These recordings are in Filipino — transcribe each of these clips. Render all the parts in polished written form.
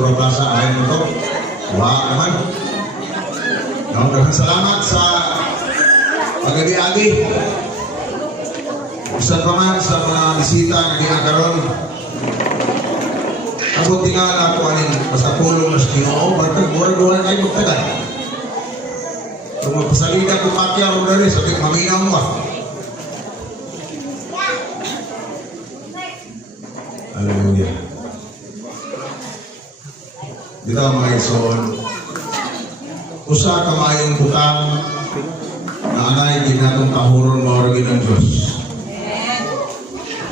Cultura Plaza, ayaw mo to. Wala naman. Daghang salamat sa pag-agi-agi. Isa pa man sa mga bisita na ginakaroon. Ako tingala ko anin, basta pulong na sa Ginoo, murag-murag ay magtagal. Kung magpasalida ko pakya o dali, sabi ko, maminaw mo. Hallelujah. Dito mga ison, usa ka maayong butang na anay ginatong kahuron mauragin ng Diyos.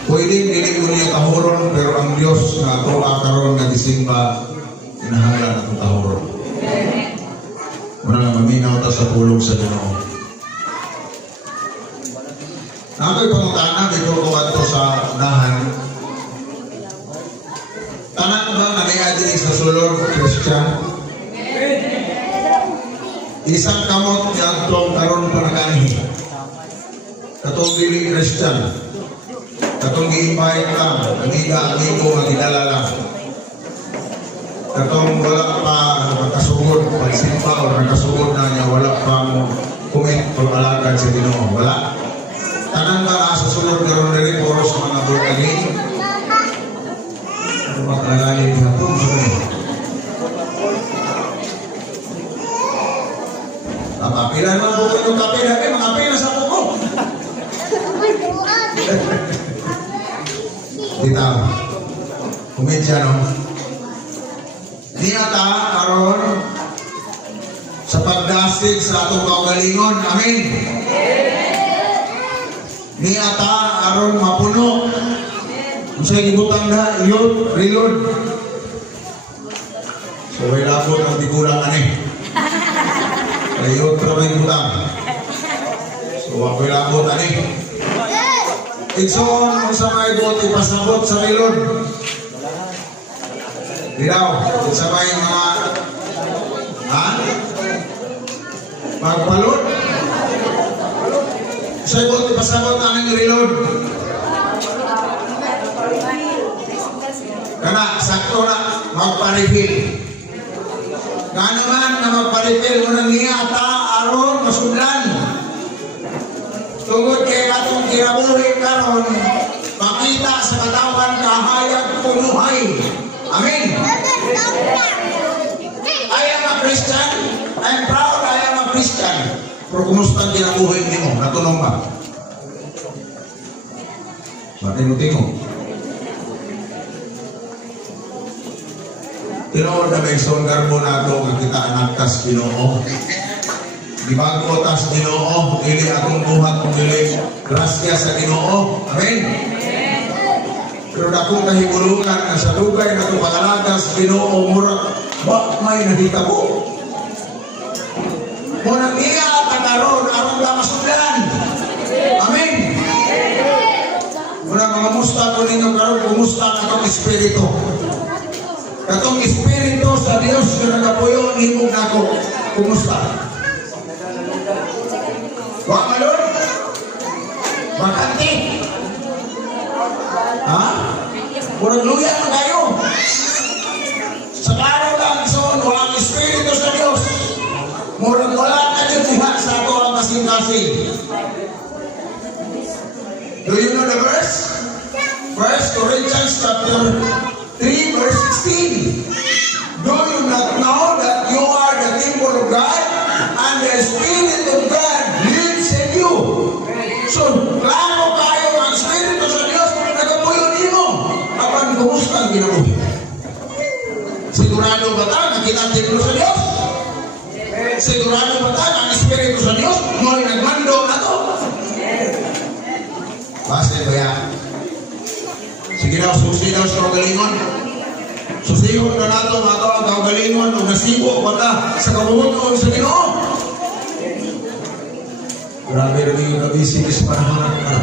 Pwedeng dili mo niya kahuron, pero ang Diyos na ito akaroon na gisimba, inahanglan na itong kahuron. Muna na maminaw ta sa pulong sa Ginoo. Nako'y pangutana, dito ko ato sa unahan. Tanan ba nangyayari sa sulod, Christian? Isang kamot yung tong karoon pa nagani. Katong dili Christian. Katong i-invite lang, amigo, magidala lang. Katong wala pa magkasugod, pagsimpa o magkasugod na niya, wala pa mo kumit o alagad sa Ginoo. Wala. Tanan ba na sa sulod karoon na rin puro sa mga burkali? Ano ba kalalali niya po? Kapilan mo po kayo kapilan. Mga pila sa puko. Dita, kumedya no? Niya ta, karon sa pagdasig sa atong kaugalingon. Amen. Niya ta, karon mapuno. Kung sa'yo ibutang na, yun, reload. So, may labot ang tigulang ani. Ayun, pero may ibutang. So, ako'y labot ani. Ikson, kung sa may ibot, ipasabot sa reload. Dilaw, kung sa may mga magpalot. Sa ibot, ipasabot namin reload. Kana, sakto na, magpa-refill. Nga naman na magpa-refill mo ng niya, aron, masudlan. Tungod kay atong kinabuhi karon, makita sa katawan kahayag punuhay. Amen. I am a Christian. I'm proud I am a Christian. Pero kumusta ang kinabuhi mo? Natunong ba? Matino-tino. Tinood na may son garbo na ito kita anak tas Ginoo. Di bago tas Ginoo, dili akong buhat kung dili grasya sa Ginoo. Amen. Pero akong kahibulungan na sa lugay na itong pangalagas Ginoo mura, may nahitabo. Muna niya tagaron, aron ba masudlan. Amen. Muna mga musta ko ninyo karon, kumusta ang atong espiritu. Katong espiritu sa Dios na nagapuyo himog nako. Kumusta? Wa malon? Bakante? Ha? Murag luya na kayo. Sa araw lang son, walang espiritu sa Dios. Murag wala na din buhat sa ato ang kasing-kasing. Do you know the verse? 1 Corinthians chapter 3 verse 16. Do you not know that you are the temple of God and the Spirit of God lives in you? So, klaro kayo ang Espiritu sa Diyos nagapuyo nimo. Apan kumusta ang ginabuhi? Sigurado ba ta na kita templo sa Diyos? Sigurado ba ta na ang Espiritu sa Diyos mo'y nagmando na to? Basta ba yan? Sige daw, susi daw sa kaugalingon. Susiyon na nato mga ang kaugalingon o nasibo baka sa kabubuton sa Ginoo. Grabe rin yung nabisig sa panahon na.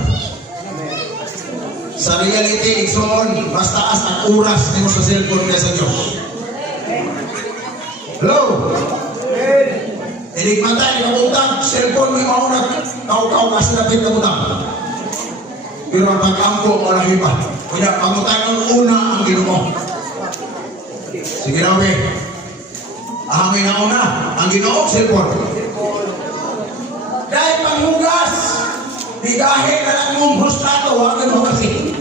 Sa reality, ikson, mas taas ang oras nimo sa cellphone kaya sa Diyos. Hello? Iligmatay, kabutang, cellphone mo yung maunag, kau-kau kasi napit kabutang. Pero ang pag-ampo, walang iba. Kaya pangutang ang una ang Ginoo. Sige na, okay. Amin na una. Ang Ginoo, cellphone. Dahil panghugas, bigahe na lang mong hustato, huwag ka hugasin.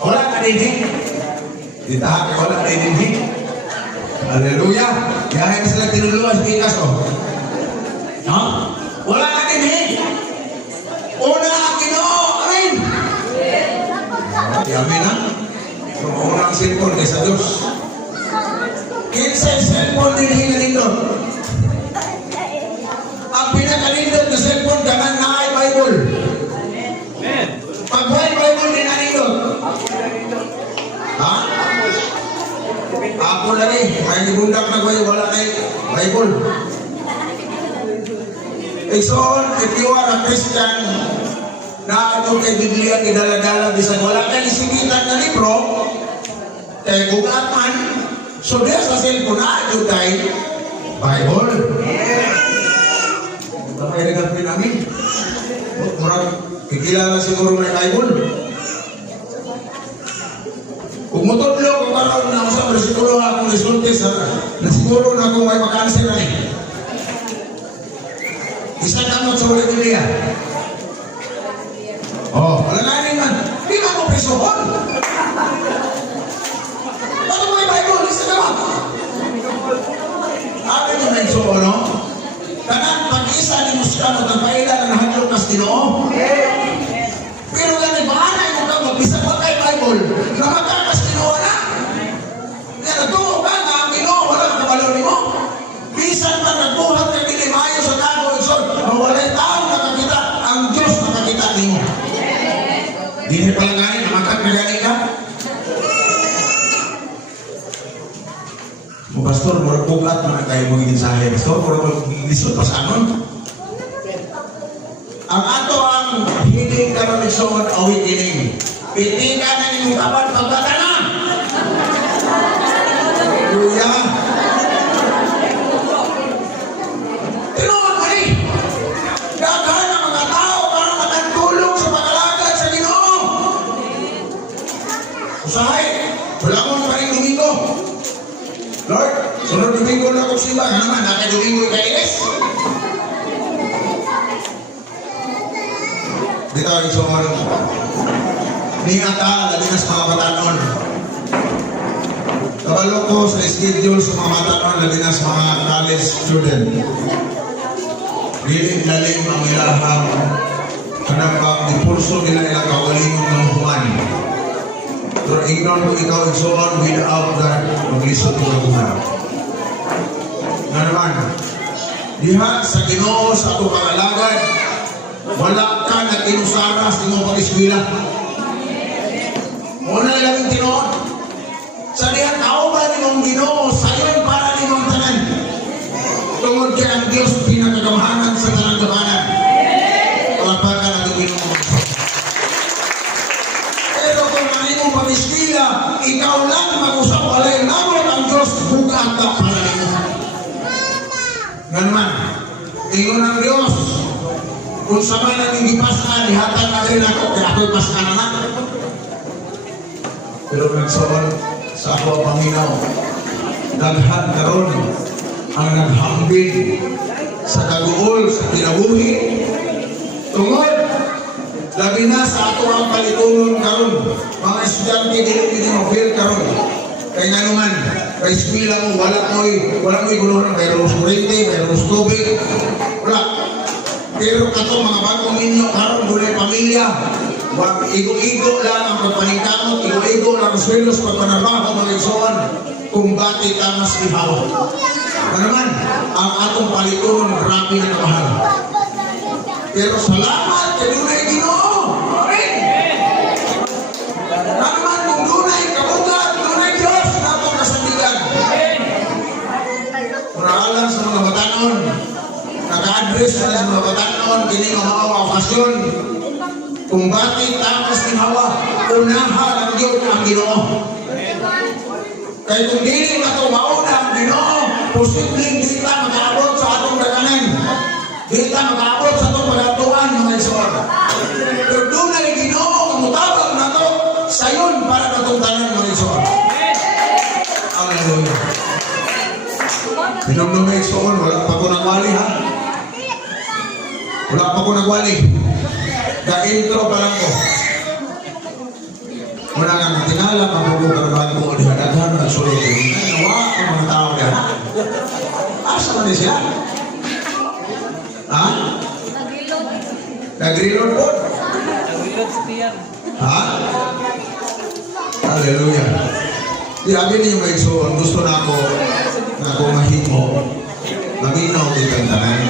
Wala ka din eh. Ditaha ka, wala ka din eh. Hallelujah. Bigahe na sila tinuluan sa ikas, oh. No? Wala ka din eh. Una ang Ginoo, amin. Amin na. So, mauna ang cellphone kaysa Diyos. Kinsa cellphone din hinalindot. Ang pinakalindot na cellphone kanan na ay Bible. Pag may Bible din nalindot. Ha? Ako na rin. Kaya nibundak na kayo, wala na Bible. So, if you are a Christian, na ito kay Biblia, idala-dala, bisan wala kayo isigitan na libro, kaya gugat man, so diya sa cellphone na, ito tayo, Bible. Ito kayo nagagawin namin. Murag, kikilala siguro na Bible. Kung mutudlo, kung parang na ako sa versikulo akong isultis, na siguro na kung may makansin na eh. Isa kamot sa ulit Biblia. Oh, wala nga rin man. Di ba mo presohon? Ba't mo yung Bible? Isa ka mo? Akin yung menso, no? Kanang pag-isa ni Muscano, nagpaila na nahadlok nas Ginoo. Pero ganun, bahala yung kang magbisa pa kay Bible, na magkakas Ginoo na. Kaya nagtuho ka na ang Ginoo, walang kabalo ni mo. Bisan pa nagbuhat kay Bilimayo sa tago, walay tao nakakita, ang Diyos nakakita ninyo. Dini pala nga rin, namakat na gani ka. O pastor, mura bukat na tayo mong mensahe. Pastor, mura mag-ilisot pa sa anon. Ang ato ang hiling karonisyon o hiling. Pitikan na yung kapan pagbata na. Hallelujah. Tinuod mo rin. Daghan ang mga tao para matagtulong sa pag-alagad sa Ginoo. Usahay, wala mo na rin Domingo. Lord, sunod Domingo na kong simba. Ano naman, nakay Domingo yung kainis? Dito ang isong ningata, labi na sa mga batanon. Kabalo ko sa schedule sa mga batanon, labi na sa mga college student. Dili lalim ang ilahang kanang impulso nila ilang kawalingon ng human. Pero ignon ko ikaw and so on without that maglisod ng human. Na naman, diha sa Ginoo sa ato pangalagad, wala ka na tinusara sa imong pag-eskwela. Muna ilang tinuod. Sa diha tao ba ni mong Ginoo sayon para ni mong tanan? Tungod kay ang Diyos pinakagamahanan sa tanang gabanan. Pagpakan ang Ginoo. Pero kung mali mong pag-eskwela, ikaw lang mag-usap alay naman ang Diyos bukat ka para nimo. Nga naman, ingon ang Diyos, kung sa man ang hindi paska, nihatag na rin ako, kaya ako'y paska na na. Pero nagsoon sa ako ang paminaw, daghan karon ang naghambing sa kaguol, sa kinabuhi. Tungod, labi na sa ato ang palitunon karon, mga estudyante dili mag-feel karon. Kaya nga naman, kay eskwela mo, wala mo'y guluhan, mayroong kurente, mayroong tubig, wala. Pero kato mga bagong ninyo, karon gulay pamilya, igo-igo lang ang pagpaningkamot, igo-igo lang ang swelos, pagpanarbaho, mga isuan, kung bakit ka mas ihaw. Ano naman, ang atong palitunon, grabe na kamahal. Pero salamat, kay dunay Ginoo. Amen. Ano naman, kung dunay kabugat, dunay Diyos, na itong kasandigan. Muraalan sa mga batanon, naka-address na sa mga batanon, kini nga mga okasyon, kung bakit tapos ginawa, unahan ang Diyos ang Ginoo. Kaya kung dili na ito mauna ang Ginoo, posibleng di ta makaabot sa atong daganan. Di ta makaabot sa atong pagatuan, mga isuan. Pero doon na Ginoo, kumutabang na ito, sayon para natong tanan, mga isuan. Minum may soon, wala pa ko nagwali ha. Wala pa ko nagwali. Da-intro pa lang ko. Muna nga natinala, mabubukarbahan ko ulit hadaghan, nagsulot yun. Nawa ang mga tao yan. Asa man din siya? Ha? Nag-reload po? Nag-reload sa tiyan. Ha? Hallelujah. Di abi niyo may soon, gusto na ako mahimo. Maminaw din ang tanan.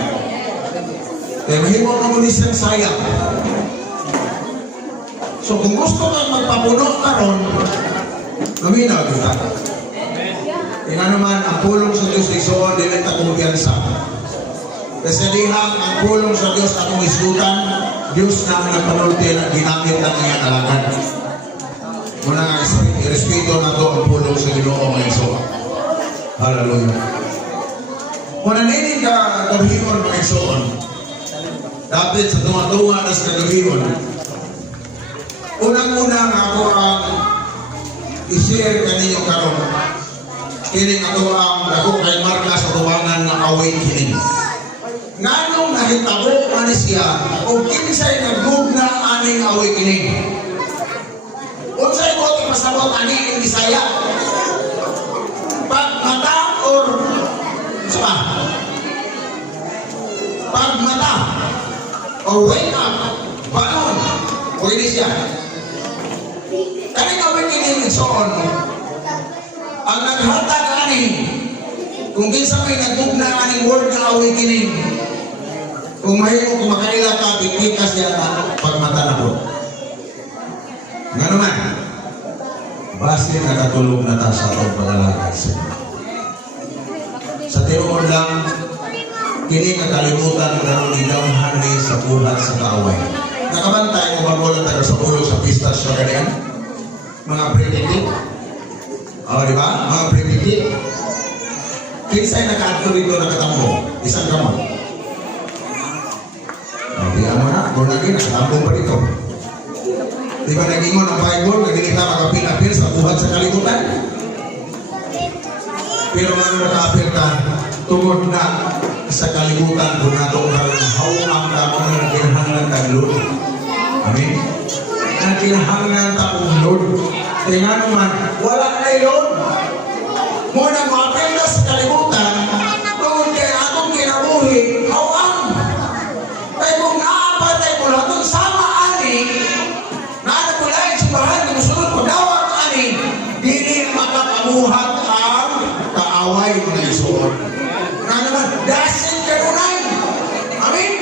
Kaya mahimo na mo nisang sayang. So kung gusto kang magpapuno karon, maminaw kita. Ina naman, ang pulong sa Diyos ay soon, dili ta kumpiyansa. Kasi dihang ang pulong sa Diyos akong isutan, Diyos na ang nagpanulti na ginamit ng iyang alagad. Muna nga, irespeto na to ang pulong sa Ginoo ngayon soon. Hallelujah. Muna ninin ka kagahimon ngayon soon. Dapat sa tunga-tunga na sa kagahimon. Unang-una nga ako ang i-share kaninyo karon. Kining ato ang ako kay Marka sa tuwangan ng awakening. Nganong nahitabo ani siya o kinsay nagdugna aning awakening. Unsay mo pasabot ani in Bisaya? Pagmata or sapa? Pagmata or wake up, banon, o ini siya. Kani awakening soon. Ang naghatag ani kung kinsa may nagdugna aning word nga awakening. Kung mahimo kung makaila ka, pikikas yan na pagmata na bro. Nga naman, base nakatulog na ta sa atong pag-alagad sa inyo. Sa tinuod lang, kini kakalimutan na nang idamhan ni sa buhat sa kaaway. Nakabantay mo ba mo lang taga sa ulo sa pistas sa ganyan? Mga predictive? O, di ba? Mga predictive? Kinsay nakaadto rito nakatambo? Isang kamot. Hindi mo na, kung lagi nakatambong pa dito. Di ba nag-ingon ang Bible, nagdilita makapil-apil sa buhat sa kalimutan? Pero ano nakapil ka, tungod na sa kalimutan, kung natong hawang ka mo na kinahanglan ka, Lord. Amen? Na kinahanglan ka kong Lord. Kaya nga naman, wala na Lord. Muna makapil na sa kalimutan, tungod kaya atong kinabuhi, hawang. Kaya kung naapatay mo lang itong sama ani, naanapulayan si Bahan, kung musunod ko dawag ani, dili makapamuhat ang kaaway mga isuon. Na naman, dasin kanunay. Amen?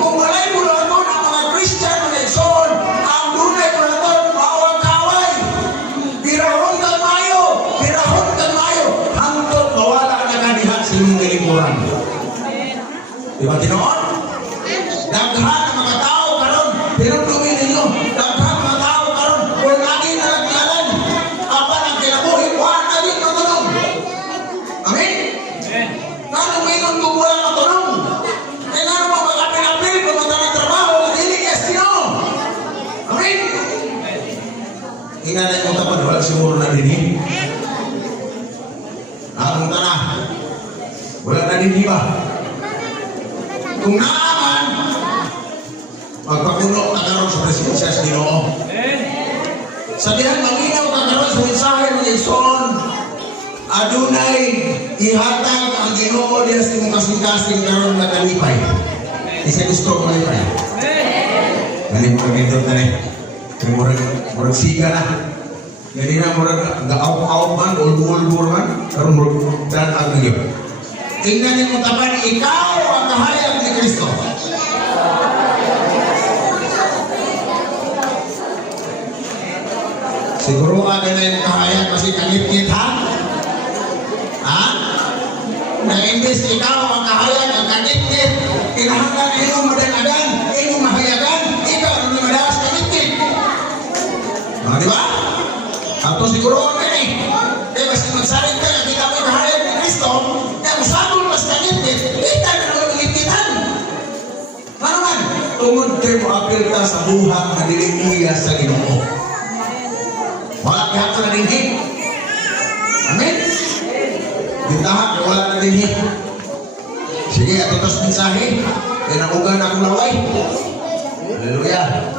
Kung walay mo lang ito ng mga Christian mga isuon, ang dunay mo lang ito, bawang kaaway. Birahon kang mayo, hangtod mawala na kanihan sa iyong kalimuran. Di ba tinoon? Daghan ang mga tao karon, pinaglumin ninyo. Daghan ang mga tao karon, kung lagi na naglalan, apan ang kinabuhi, wala na din matulong. Amen? Kanong mayroon kung walang matulong? Kaya nga naman mag-apil-apil, pumunta ng trabaho, hindi kestino. Amen? Inganay mo tapad, walang siguro na din eh. Napunta na. Wala na din ba? Kung naaman, magpapuno ka karon sa presensya sa Ginoo. Sa dihan maminaw ka karon sa mensahe ng Ison, adunay ihatag ang Ginoo diha sa imong kasing-kasing karon nga kalipay. Isa gusto ko kalipay. Gani mo nito tani. Murag siga na. Gani na murag gaaw-aw man, ulbul-ulbul man, karon murag dan ang iyo. Tingnan niyo taban, ikaw ang kahayag ni Kristo. Siguro ka na yung kahayag kasi kangit-ngit ha? Ha? Na-imbis ikaw ang kahayag, ang kangit-ngit. Kinahanglan iyong madanagan, iyong mahayagan, ikaw ang lumadaas kangit-ngit. Di ba? Ato siguro ka eh. Kaya mas magsalit ka, kita mo yung kahayag ni Kristo, kaya masabol mas kangit-ngit, kita na naman kangit-ngitan. Ano man? Tungod kayo mo apil ka sa buhat na dilimuya sa Ginoo. Wala kaya ka na din. Amen? Ditahan, wala na na din eh. Sige, ato tos mensahe. Kaya nakugan akong laway. Hallelujah.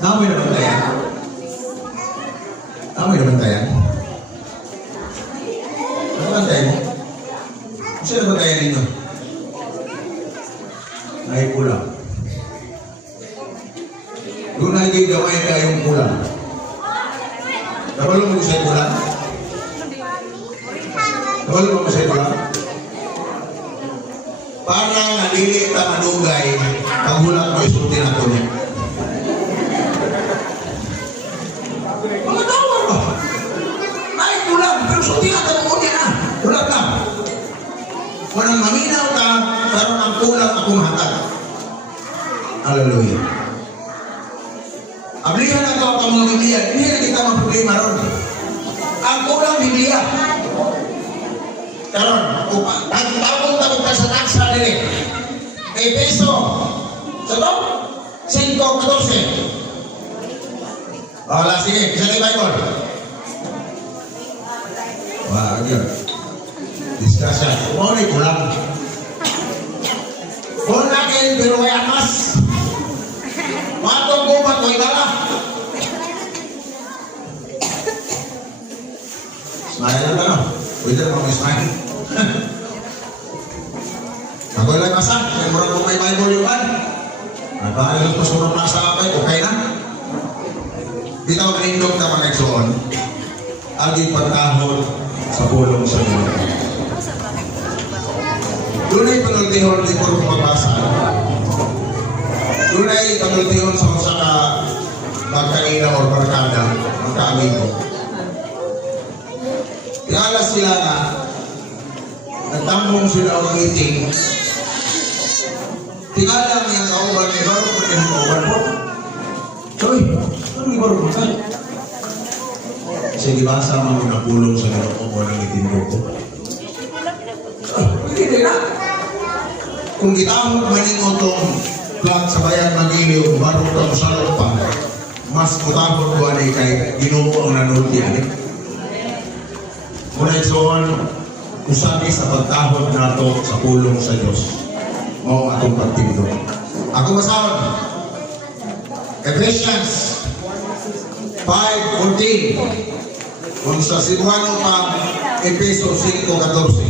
Namoy na bantayan. Namoy na bantayan. Ano bantayan mo? Sino na bantayan ninyo? Ay kulang. Doon na higay gamay na yung kulang. Kabalo mo sa'yo kulang? Kabalo mo sa'yo kulang? Para nalili ka manugay, paghulang mo isulti na tulong. Mga tawar ba? Ay kulang, pero sulti na tulong na. Kulang lang. Kung maminaw ka, pero ang kulang akong hatag. Hallelujah. Ablihan na ito ang mga Biblia. Hindi na kita problema ron. Ang kulang Biblia. Karon, pagtapong tapos ka sa taksa nila. Efeso. Sa ito? 5:14. Wala, sige. Isa na yung Bible. Wala, yun. Discussion. Kung ano yung kulang. Kung nakin, pero may akas. Matong bumat ko ibala. Smile lang ka no? Pwede naman may smile. Ako lang masa. Kaya mura ko may Bible yung kan. Ay bakal lang pa surong nasa apay. Okay na. Bitaw kanindog na mga eksoon. Agi pagkahod sa pulong sa Diyos. Dunay panultihon di ko magbasa. Dunay panultihon sa mga ka magkaina o barkada, magkaamigo. Kaya sila na nagtambong sila o meeting. Tingala niya ang kauban ni Baro kung yung kauban po. Soy, ano yung Baro po? Sige ba sama mo na pulong sa mga kauban ng itindog ko? Hindi na. Kung kitahog maningo itong plat sa bayan mag-iliw, baro itong salok pa, mas mutahog ko ani kay Ginoo ang nanulti ani. Muna itoon, usagi sa pagtahod nato sa pulong sa Diyos. Mao atong pagtindog. Ako masahod. Ephesians 5:14. Kung sa Cebuano pa, Efeso 5:14.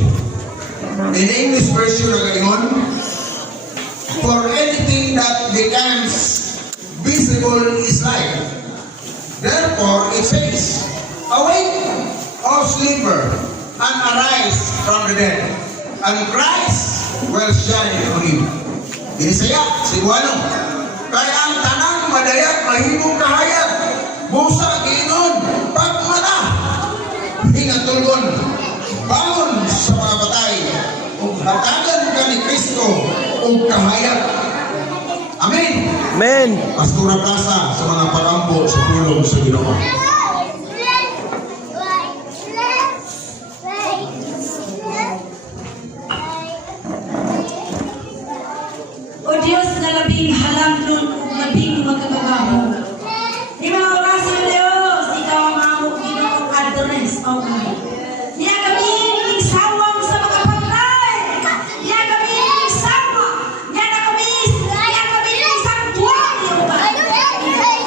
In English version ng galingon, for anything that becomes visible is life. Therefore, it says, awake, O sleeper, and arise from the dead, and Christ will shine on you. Binisaya, Cebuano. Kaya ang tanang madayat, mahimong kahayat, busa, giinon, pagmata, hingatulgon, bangon sa mga batay, ug hatagan ka ni Kristo ug kahayat. Amen. Amen. Pastora Plaza sa mga pagampo sa pulong sa Ginoo. O Diyos na labing halangdon ug labing magkagagaho. Di mga oras ng Diyos, ikaw ang among Ginoo address, O God. Niya kami igsawang sa mga patay. Niya kami igsama. Niya kami isang buwan, O God. Amen.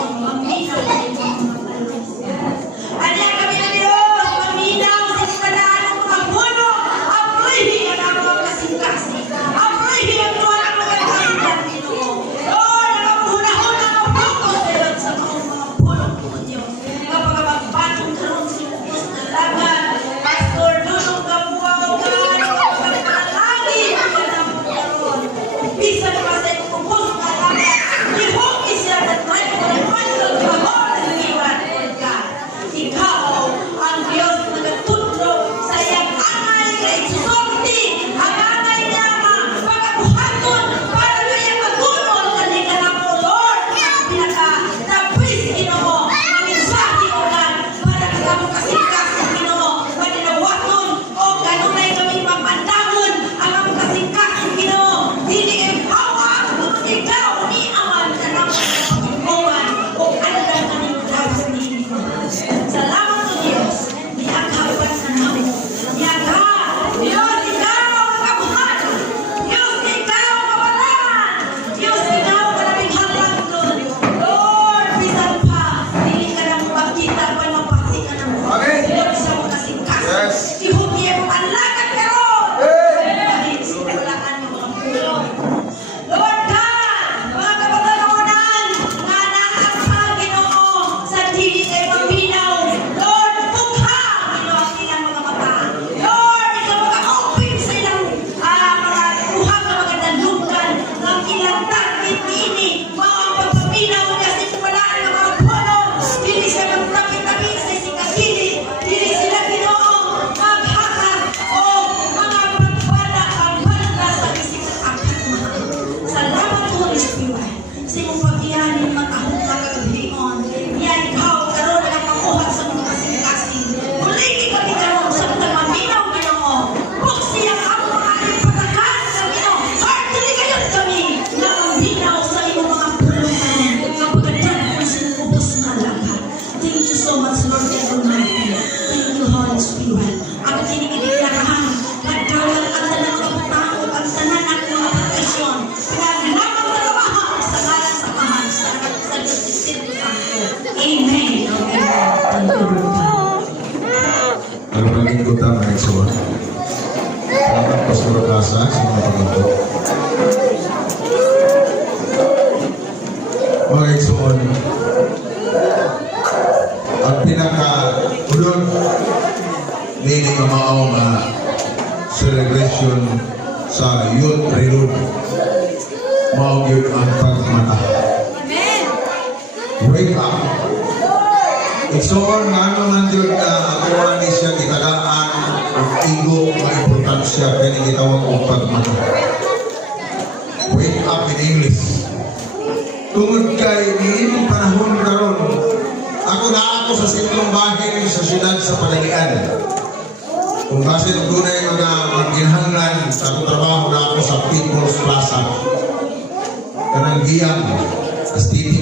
Ano ang lingkutan na Igsoon? Salamat Pastor Asa sa mga pag-abot. Mga Igsoon, ang pinaka-ulod nini nga mao nga celebration sa Youth Prelude mao gyud ang pagmata. Wake up! Igsoon nga ano man yun na ako ni siya gitagaan ang igo ang importansya kaya gitawag kong pagmata. Wake up in English. Tungod kay niinong panahon karon, ako na ako sa sentrong bahin sa siyudad sa Palagian. Kung kasi nung doon ay mga magginhanglan sa trabaho na ako sa People's Plaza. Kanang giyang aesthetic.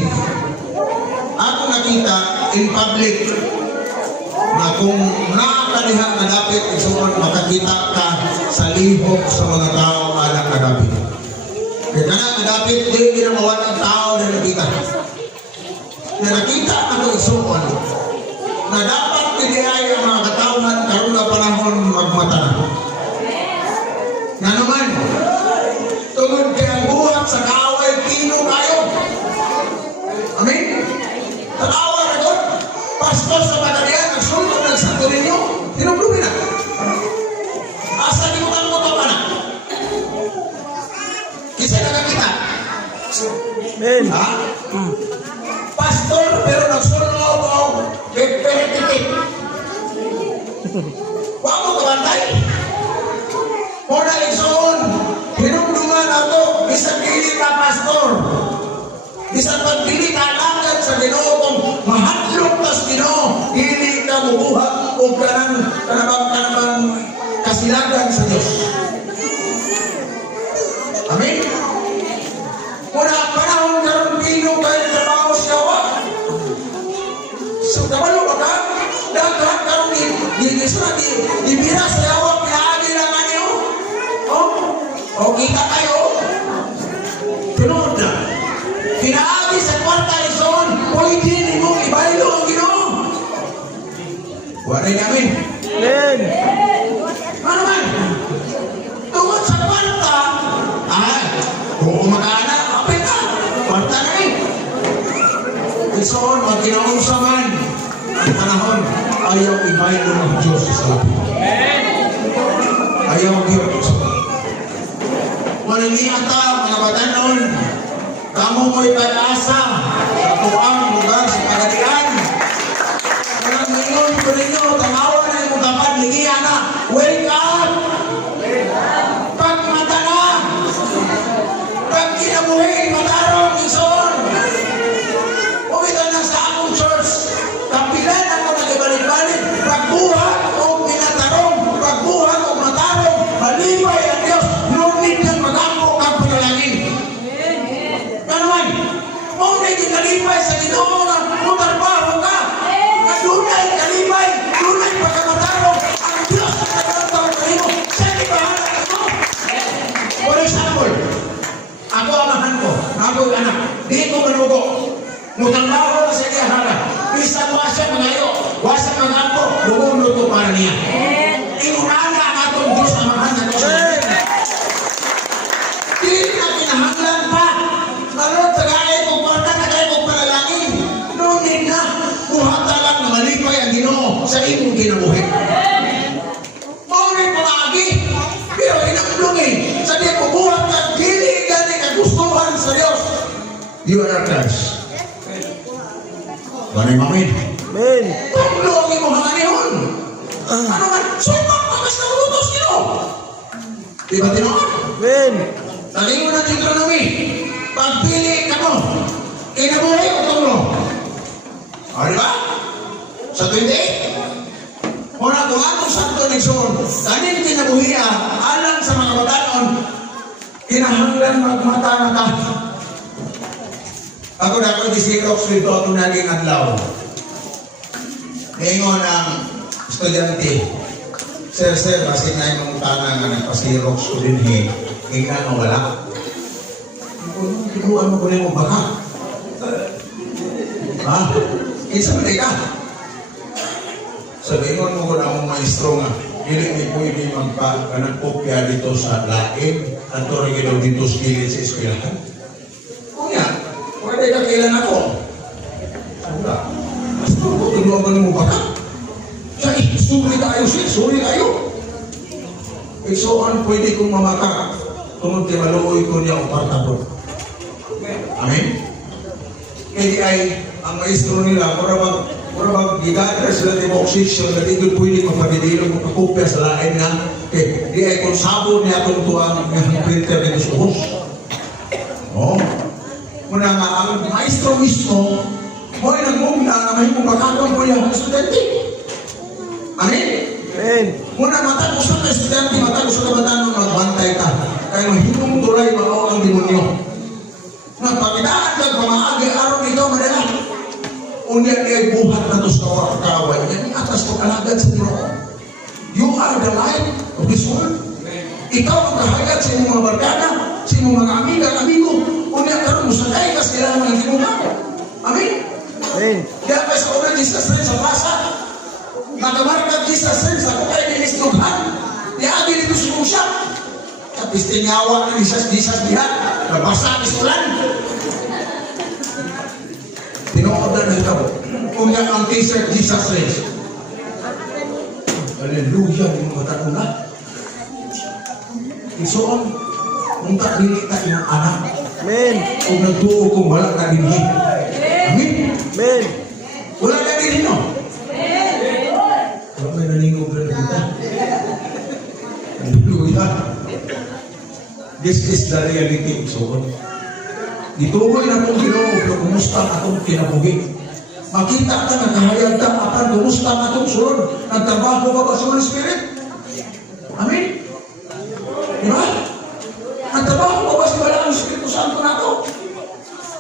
Ako nakita in public na kung nakakaliha na dapat isuon makakita ka sa lihok sa mga tao anak na dapat. Kaya na dapat hindi na mawala ang tao na nakita. Na nakita ako isuon na dapat pinihaya ang mga katauhan karoon na panahon magmata na. Nga naman, tungod kay ang buhat sa kaaway kino kayo. Amen? Tanawa na doon, pastor sa Pagadian, nagsulong nagsanto ninyo, tinublubi na. Asa di mo kang mo pa na? Kisa nakakita? Amen. Ha? Pastor, pero nagsulong ako, pipiritikit. Huwag mo kabantay. Muna Igsoon, hinumdungan ako, isang dili ka pastor. Isang pagdili ka agad sa Ginoo kung mahadlok tas Ginoo, dili ka mubuhat o kanabang kasilagan sa Diyos. Amen? Muna panahon karon pino kayo trabaho siya wa. So, kabalo ba ka? Daghan karon di bira sa yawa, pinaagi lang niyo. O kita kayo. Tunod na. Pinaagi sa kwarta Igsoon, pwede ni mo ibaylo ang Ginoo. Waray namin. Amen. Ano man? Tungod sa kwarta, kung kumakaana, apay ka. Kwarta na eh. Igsoon, magkinaunsa man ang panahon, ayaw ibaylo ng Diyos sa lapit. Ayaw Diyos. Walang iyata, mga batanon, kamo mo'y pag-asa sa tuwang lugar sa Pagadian. Walang ngayon ko ninyo, tanawa na yung kapag ligiya na, wake up! Pagmata na! Pag kinabuhin, matarong, Igsoon! Pumitan na sa akong church, kapilan ako nagibalik-balik, pagbuhat o pinatarong, pagbuhat o matarong, malibay ang Diyos, nunit ng mag-ako kang panalangin. Kanuman, kung may kalibay sa Ginoo na mutarbaho ka, dunay kalibay, dunay pagkamatarong, ang Diyos na nagtatawag sa iyo, siya di bahala mo. For example, ako amahan ko, ako yung anak, di ko manugo, mutarbaho na sa iyahala, isa mo siya mangayo, wasa mga ako, bumulo to para niya. Inunana ang atong Diyos amahan na Diyos. Di na kinahanglan pa. Ano, tagay kong kwarta, tagay kong panalangin. Nunit na, buhata lang na malipay ang Ginoo sa imong kinabuhi. Maunay pamagi, pero inamlungin. Sa di ko buhat ka, dili gani kagustuhan sa Diyos. You are Christ. Ganay mamin. Amen. Tunglo ang imong hanganihon. Ano man, sumak magas na utos niyo. Di ba tinoon? Amen. Sabi mo na Deuteronomy, pagpili ka mo, kinabuhi o tunglo. O, di ba? Sa 28, muna kung anong sakto ng Igsoon, kanin kinabuhiya, alam sa mga batanon, kinahanglan magmata na ka. Ako na ako di-Xerox with ito naging adlaw. Ngayon ang estudyante, Sir, kasi nga yung tanang na nagpa-Xerox ko din nga mawala. Ikuhan mo ko rin mo baka. Ha? Isa mo ka. Sabihin mo ko na mong maestro nga, hindi pwede magpa-kopya dito sa laing at torigilo dito sa gilid sa eskwelahan. Kuya, pwede ka kailan ako. Wala. Mas tutulogan mo ba ka? Siya, suri tayo siya, suri tayo. Iksoan, pwede kong mamaka. Tungod kay maluoy ko niya o partador. Amen? Kaya ay, ang maestro nila, para mag-gigatras sila ng oxygen na dito pwede magpapidilong magpapupya sa lain nga di ay kung sabon niya itong tuwang ng printer nito sa hus. Oh. Muna nga, ang maestro mismo, mo ay nagmumla na may kumakakang po yung estudyante. Amen? Amen. Muna matagos sa estudyante, matagos sa kabataan magbantay ka. Kaya mahimong tulay mao ang demonyo. Nagpakitaan ka, pamaagi, araw ikaw madala. Unya ay buhat na to sa kaway. Yan atas ko alagad sa Ginoo. You are the light of this world. Ikaw ang kahagad sa inyong mga barkada, sa inyong mga amiga, amigo. Unya karon mo sakay ka sa ilang mga Ginoo. Amen? Amen. Kaya pa sa una, Jesus rin sa plaza. Nagamarkad Jesus rin sa kukay ni Nistughan. Diagi dito sa musya. Tapos tingawa na ni Jesus dihan. Nabasa ang istulan. Tinood na ito. Kung yan ang t-shirt, Jesus Race. Hallelujah, yung mga tanong na. Isoon, kung takdili ka yung anak. Amen. Kung nagtuo kung wala ka din. Amen? Amen. Wala ka din, no? Wala may naningog na kita. Hallelujah. This is the reality, Isoon. Ituloy na kong Ginoo, pero kumusta akong kinabuhi. Makita ka, nakahayag ka, apan kumusta akong sunod. Nagtrabaho ka ba sa Holy Spirit? Amen? Di ba? Nagtrabaho ka ba sa wala ang Espiritu Santo na ako?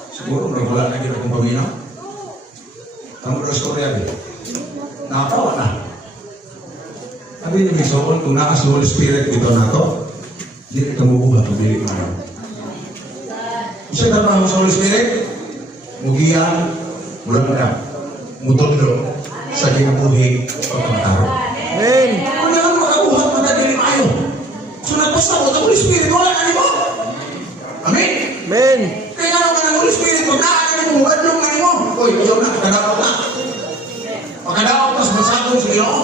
Siguro, wala na gina kong pamina. Kamu na storya din. Nakawa na. Sabi ni Misoon, kung nakas Holy Spirit dito na to, hindi ka mabuhat o dili ka na. Isa trabaho sa Holy Spirit, mugiyan, mula na mutondo sa ginabuhi o pagkaro. Amen. Kung naman makabuhat matagili mayo, so nagpasta mo, ang Holy Spirit, wala na mo. Amen? Amen. Kaya nga naman ang Holy Spirit, kung naanan mo, wadlong na mo. Uy, ayaw na, kadawag na. Pagkadawag na sa masakong sa Ginoo.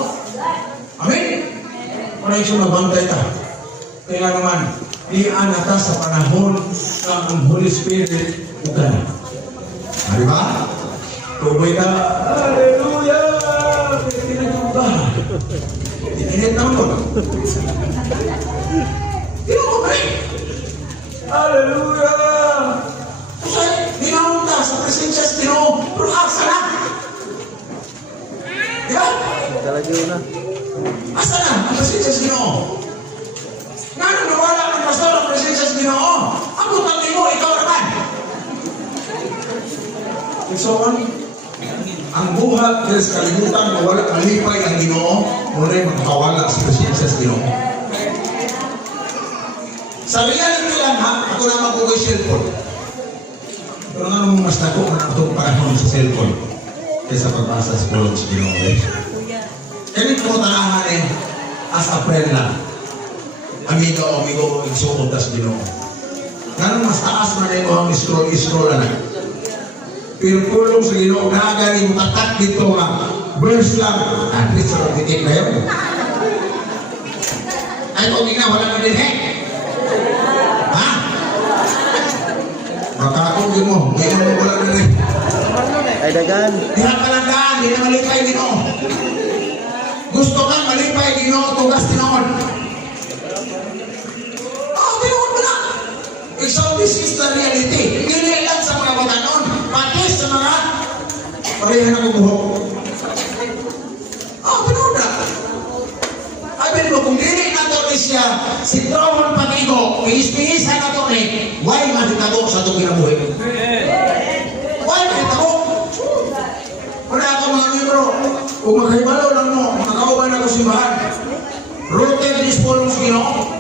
Amen? Kung na yung nabantay ka. Kaya nga naman, iyan na ta sa panahon ng ang Holy Spirit bukan. Di ba? Tuboy ka, hallelujah! Pinagbuka. Init na mo. Di mo ko pray. Hallelujah! Kasi, ginawang ta sa presensya sa Ginoo, pero asa na. Di ba? Talaga yun na. Asa na ang presensya sa Ginoo? Nga nung nawala ng pastor ang presensya sa Ginoo, ang butang mo, ikaw naman. So, ang buhat ng kalimutan na wala malipay ang Ginoo, muna yung magkawala sa presensya sa Ginoo. Sa reality lang ha, ako naman ko kay cellphone. Pero nga nung mas nako na itong panahon sa cellphone kaysa pagbasa sa kulong sa Ginoo. Kaya po tanahan as a friend na. Amigo, igsuot tas Ginoo. Ganun mas taas man yung mga scroll na. Pero pulong sa Ginoo, nagani mo tatak dito nga, verse lang, at least sa titik na yun. Ay, kung ina, wala na din, Ha? Baka akong yun mo, ngayon mo wala na din. Ay dagan. Diha ka lang daan, di na malipay Ginoo. Gusto kang malipay Ginoo, tugas tinoon. Tinoon mo na. So this is the reality. Hindi lang sa mga batanon, pati sa mga pareha na bubuhok. Tinoon na. Ay, mo, kung dili na to siya, si Trawon Panigo, iispihisa na to why matitago sa itong kinabuhi? Why matitago? Wala ako mga libro. Kung magkaibalo lang mo, makakauban ako simbahan. Rooted this pulong sa Ginoo.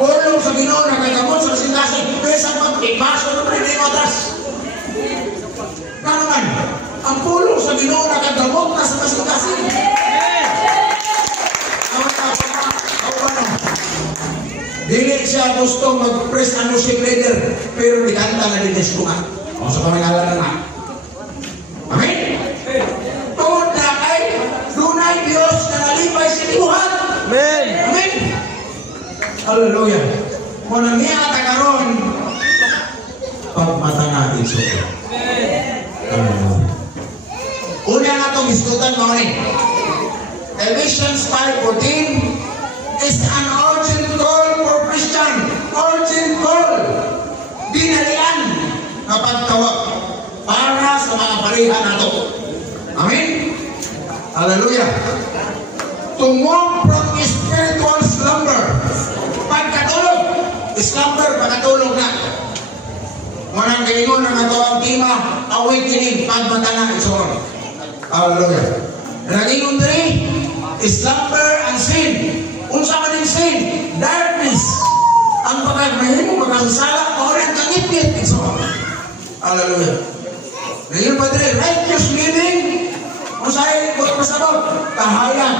Pulong sa Ginoo, nakagamot sa sindasi. Pesa mag-ibaso ng rin otras. Na naman, ang pulong sa Ginoo, nakagamot na sa sindasi. siya gusto mag-press ang music leader, pero di kanta na din siya nga. O sa pamangalan na nga. Amen? Tungod na kay dunay Diyos na nalipay sa tibuhan. Amen. Amen? Hallelujah. Kung nang niya karon pagmata natin sa iyo. Hallelujah. Una nga itong iskutan mo rin. Ephesians 5:14 is an urgent call for Christian. Urgent call. Dinalian na pagtawag para sa mga pareha nato. Amen? Hallelujah. To move from spiritual slumber. Pagkatulog. Slumber, pagkatulog na. Manang kaingon na ito ang tima, awakening, pagmata na isoon. Hallelujah. Nag-ingon diri, slumber and sin. Unsa man yung sin? Darkness. Ang pagkagmahimo, pagkasasala, maurang kangit-ngit isoon. Hallelujah. Ngayon pa diri, righteous living, usahay, kung masabot, kahayan.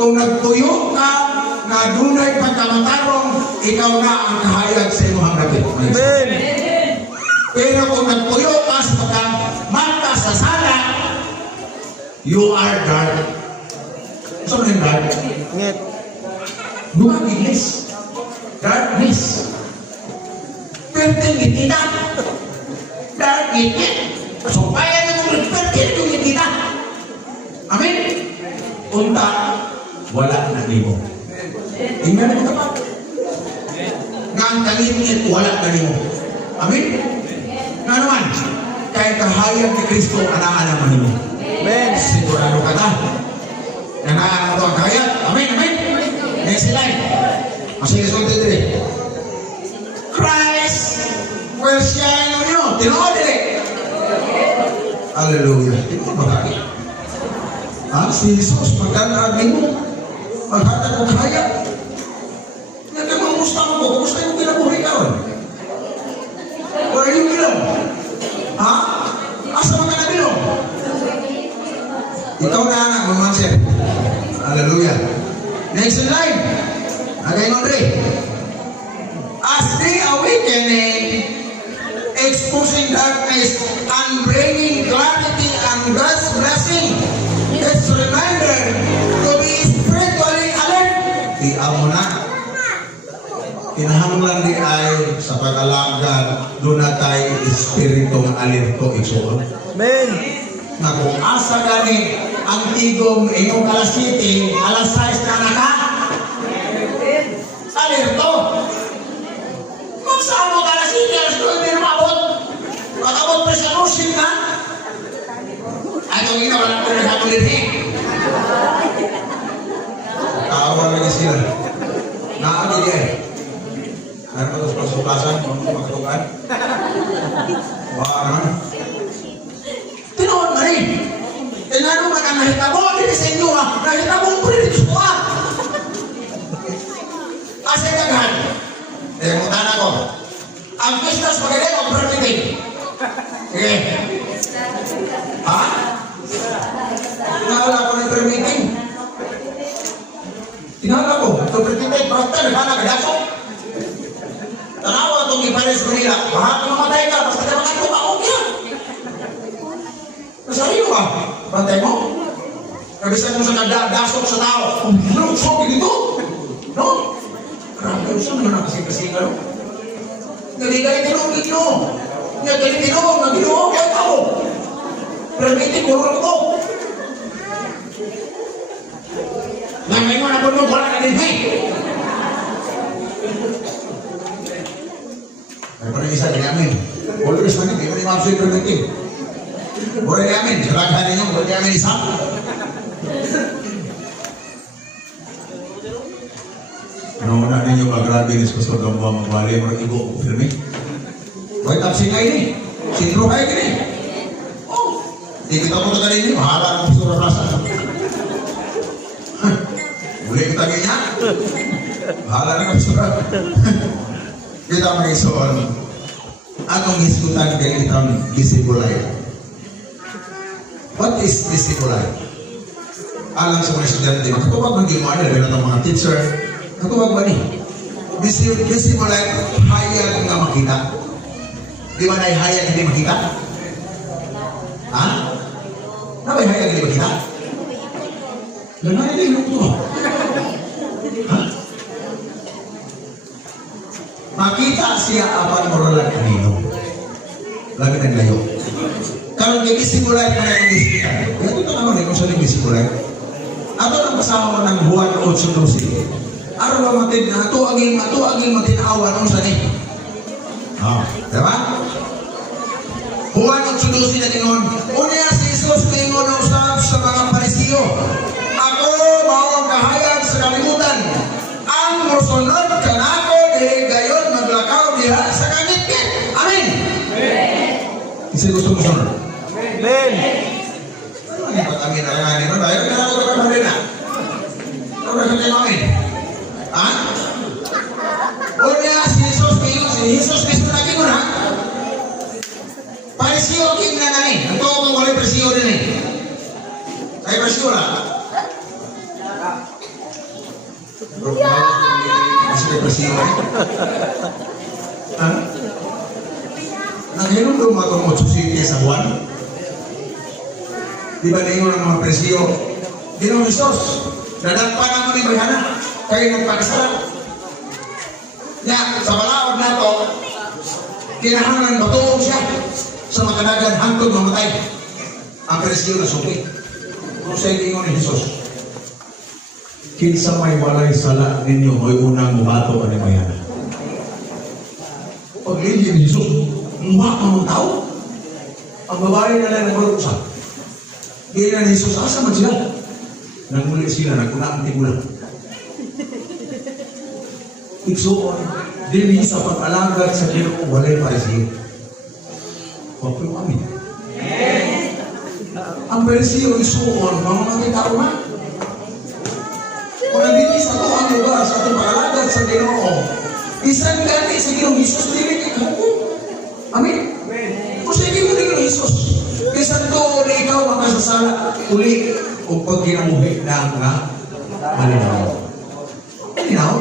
Kung nagtuyo ka, na dunay pagkamatarong, ikaw na ang kahayag sa imong rapid. Amen. Pero kung nagtuyo ka sa pagkamata sa sala, you are dark. So, ano yung dark? Ngit. Darkness. Darkness. Pertingit kita. Darkness. So, kaya na kung pertingit kita. Amen? Unta, wala na nimo. Tingnan mo kapag. Nga ang kangit-ngit, wala na nimo. Amen? Nga naman, kaya kahayag ni Kristo, ana-ana man nimo. Amen. Sigurado ka na. Ana-ana mo ang kahayag. Amen, amen. Next slide. Masih gusto dito. Christ will shine on you. Tinood dire. Hallelujah. Ito bakit? Si Jesus, magkanaag mo. Maghatag ko kahayag. Kumusta mo po? Kumusta yung kinabuhi ka ron? Or yung ilong? Ha? Asa mga nabilong? Ikaw na anak, Mama Sir. Hallelujah. Next slide. Again on rin. As they awakening, exposing darkness and bringing clarity and God's blessing, it's a reminder to be spiritually alert. Di amo na. Kinahanglan di ay sa pag-alaga doon na tayo espiritong alerto isuon. Amen. Na kung asa gani ang tigong inyong alas 7, alas 6 na naka alerto. Kung saan mo alas 7, alas 9 din mabot, makabot pa sa nursing na ay kung ina wala ko na kulirhi. Tawa lagi sila. Naagin yan. Ano ito sa pasukasan? Magtukan? Wala naman. Tinood na rin. Tinano man ang nahitabo, hindi sa inyo ha. Nahitabo ko rin ito ha. Kasi kaghan. Mutan ako. Ang pistas magaling o permitting? Sige. Ha? Tinala ko ng permitting. Tinala ko. Ito permitting. Prata, nagana kadasok. Tanawa itong ipares ko nila. Bahat mamatay ka. Basta ka mga ito, okay. Nasariyo ka. Bantay mo. Kabisan mo sa kadasok sa tao. No, so, dito. No? Grabe, saan mo na kasi ka, no? Galing tinong gino. Galing tinong, nagino, kaya tao. Permitin, kurang ko. Ngayon mo na po mo, wala ka din, hey. Ay, parang isa, di namin. Always man, hindi mo ni Ma'am Sweet permitin. Boleh namin, seraghan ninyo, boleh namin isa. Ano na ninyo mag-grabe ni Spasor Gamba mag-wali mo ibo ko firme? Wait up singay ni. Sintro kayo gini. Oh, di kita mo tagal ini, mahala ng Spasor Rasa. Boleh kita ganyan? Mahala ng Spasor. Kita mag-isuon. Anong hiskutan kayo itang disipulay? What is disipulay? Alam sa mga estudyante, makatubag ng gimana, dahil ng mga teacher, katubag ba ni? Busy mo like hayag nga makita. Di ba na hayag hindi makita? Ha? Na ba hayag hindi makita? Lanay na yung ito. Ha? Makita siya apan moral at kanino. Lagi ng layo. Kalau may bisimulay ka na yung bisikan. Ito na naman kung saan yung bisimulay. Ato ang kasama ng Juan 8:12. Araw ba matid na ito aging matinawan ng sani. Diba? Juan 8:12 na tingon. Unya si Jesus na ingon na usap sa mga Parisiyo. Ako mao kahayag sa kalimutan. Ang musunod kanako dili gayon maglakaw diha sa kangit-ngit. Amen. Kasi gusto mo sunod. Amen. Ano yung pag-amin na nga nito? Dahil na ako ka rin na. Ano na kanya namin? Ha? Unya si Jesus Cristo na king na. Parisiyo king na nga eh. Ito ako wala parisiyo din eh. Ay parisiyo na. Masih parisiyo eh. Ha? Nanghinom doon mga itong 8 city sa buwan. Di ba ninyo ng mga presyo? Ginong Isos, nadagpanan mo ni Bayhana, kayo nagpakasalan. Nga, sa balaod na ito, kinahangan batuong siya sa makanagan hangtod mamatay. Ang presyo na suki. Kung sa inyo ni Jesus, kinsa may walay sala ninyo, may unang bumato ka ni Bayhana. Pag-ibig ni Jesus, muha ka mong tao. Ang babae na lang nagulog-usap. Kaya na ni Jesus, asa man sila? Nagmuli sila, nagkuna ang tigulang. Iksoon, dili sa pag-alagad sa Ginoo walay parisiyo. Wapoy amin. Ang parisiyo iksoon, mga tao na. Kung nandili sa ito ang lugar sa itong pag-alagad sa Ginoo, isang gani sa Ginoo, Jesus dili ikaw. Amin. Kung sa hindi mo rin ng Jesus, kisang to na ikaw makasasala uli o pag ginamuhi na nga malinaw. Malinaw?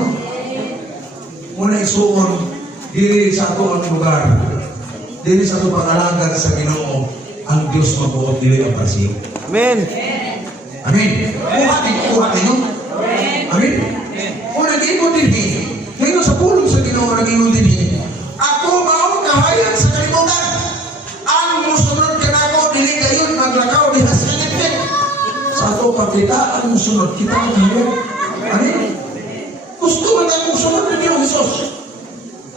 Muna isuon, dili sa ito ang lugar, dili sa ito pag-alagad sa Ginoo, ang Diyos mabuot dili ang parisiyo. Amen. Amin. Kuha ninyo. Amin. Kung nag-ingon din ngayon sa pulong sa Ginoo, nag-ingon din ako mao kahayag sa kalimutan. Ang musunod ka na ako, dili gayon maglakaw diha sa kangit-ngit. Sa ato pagkita, ang musunod kita ang kahayag. Amin. Gusto mo na musunod ng Ginoo Jesus.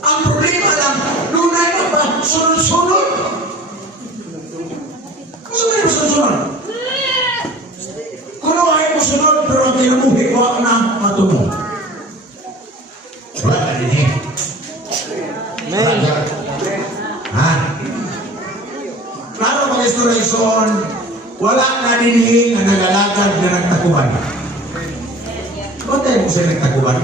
Ang problema lang, lunay na ba sunod-sunod? Gusto mo yung sunod-sunod? Kung ay musunod, pero ang kinamuhi, wak na matunong. Wala ka din eh. Amen. Ha? Klaro mga istorasyon, wala na din na nagalagad na nagtakuban. Kung tayo mo siya nagtakuban,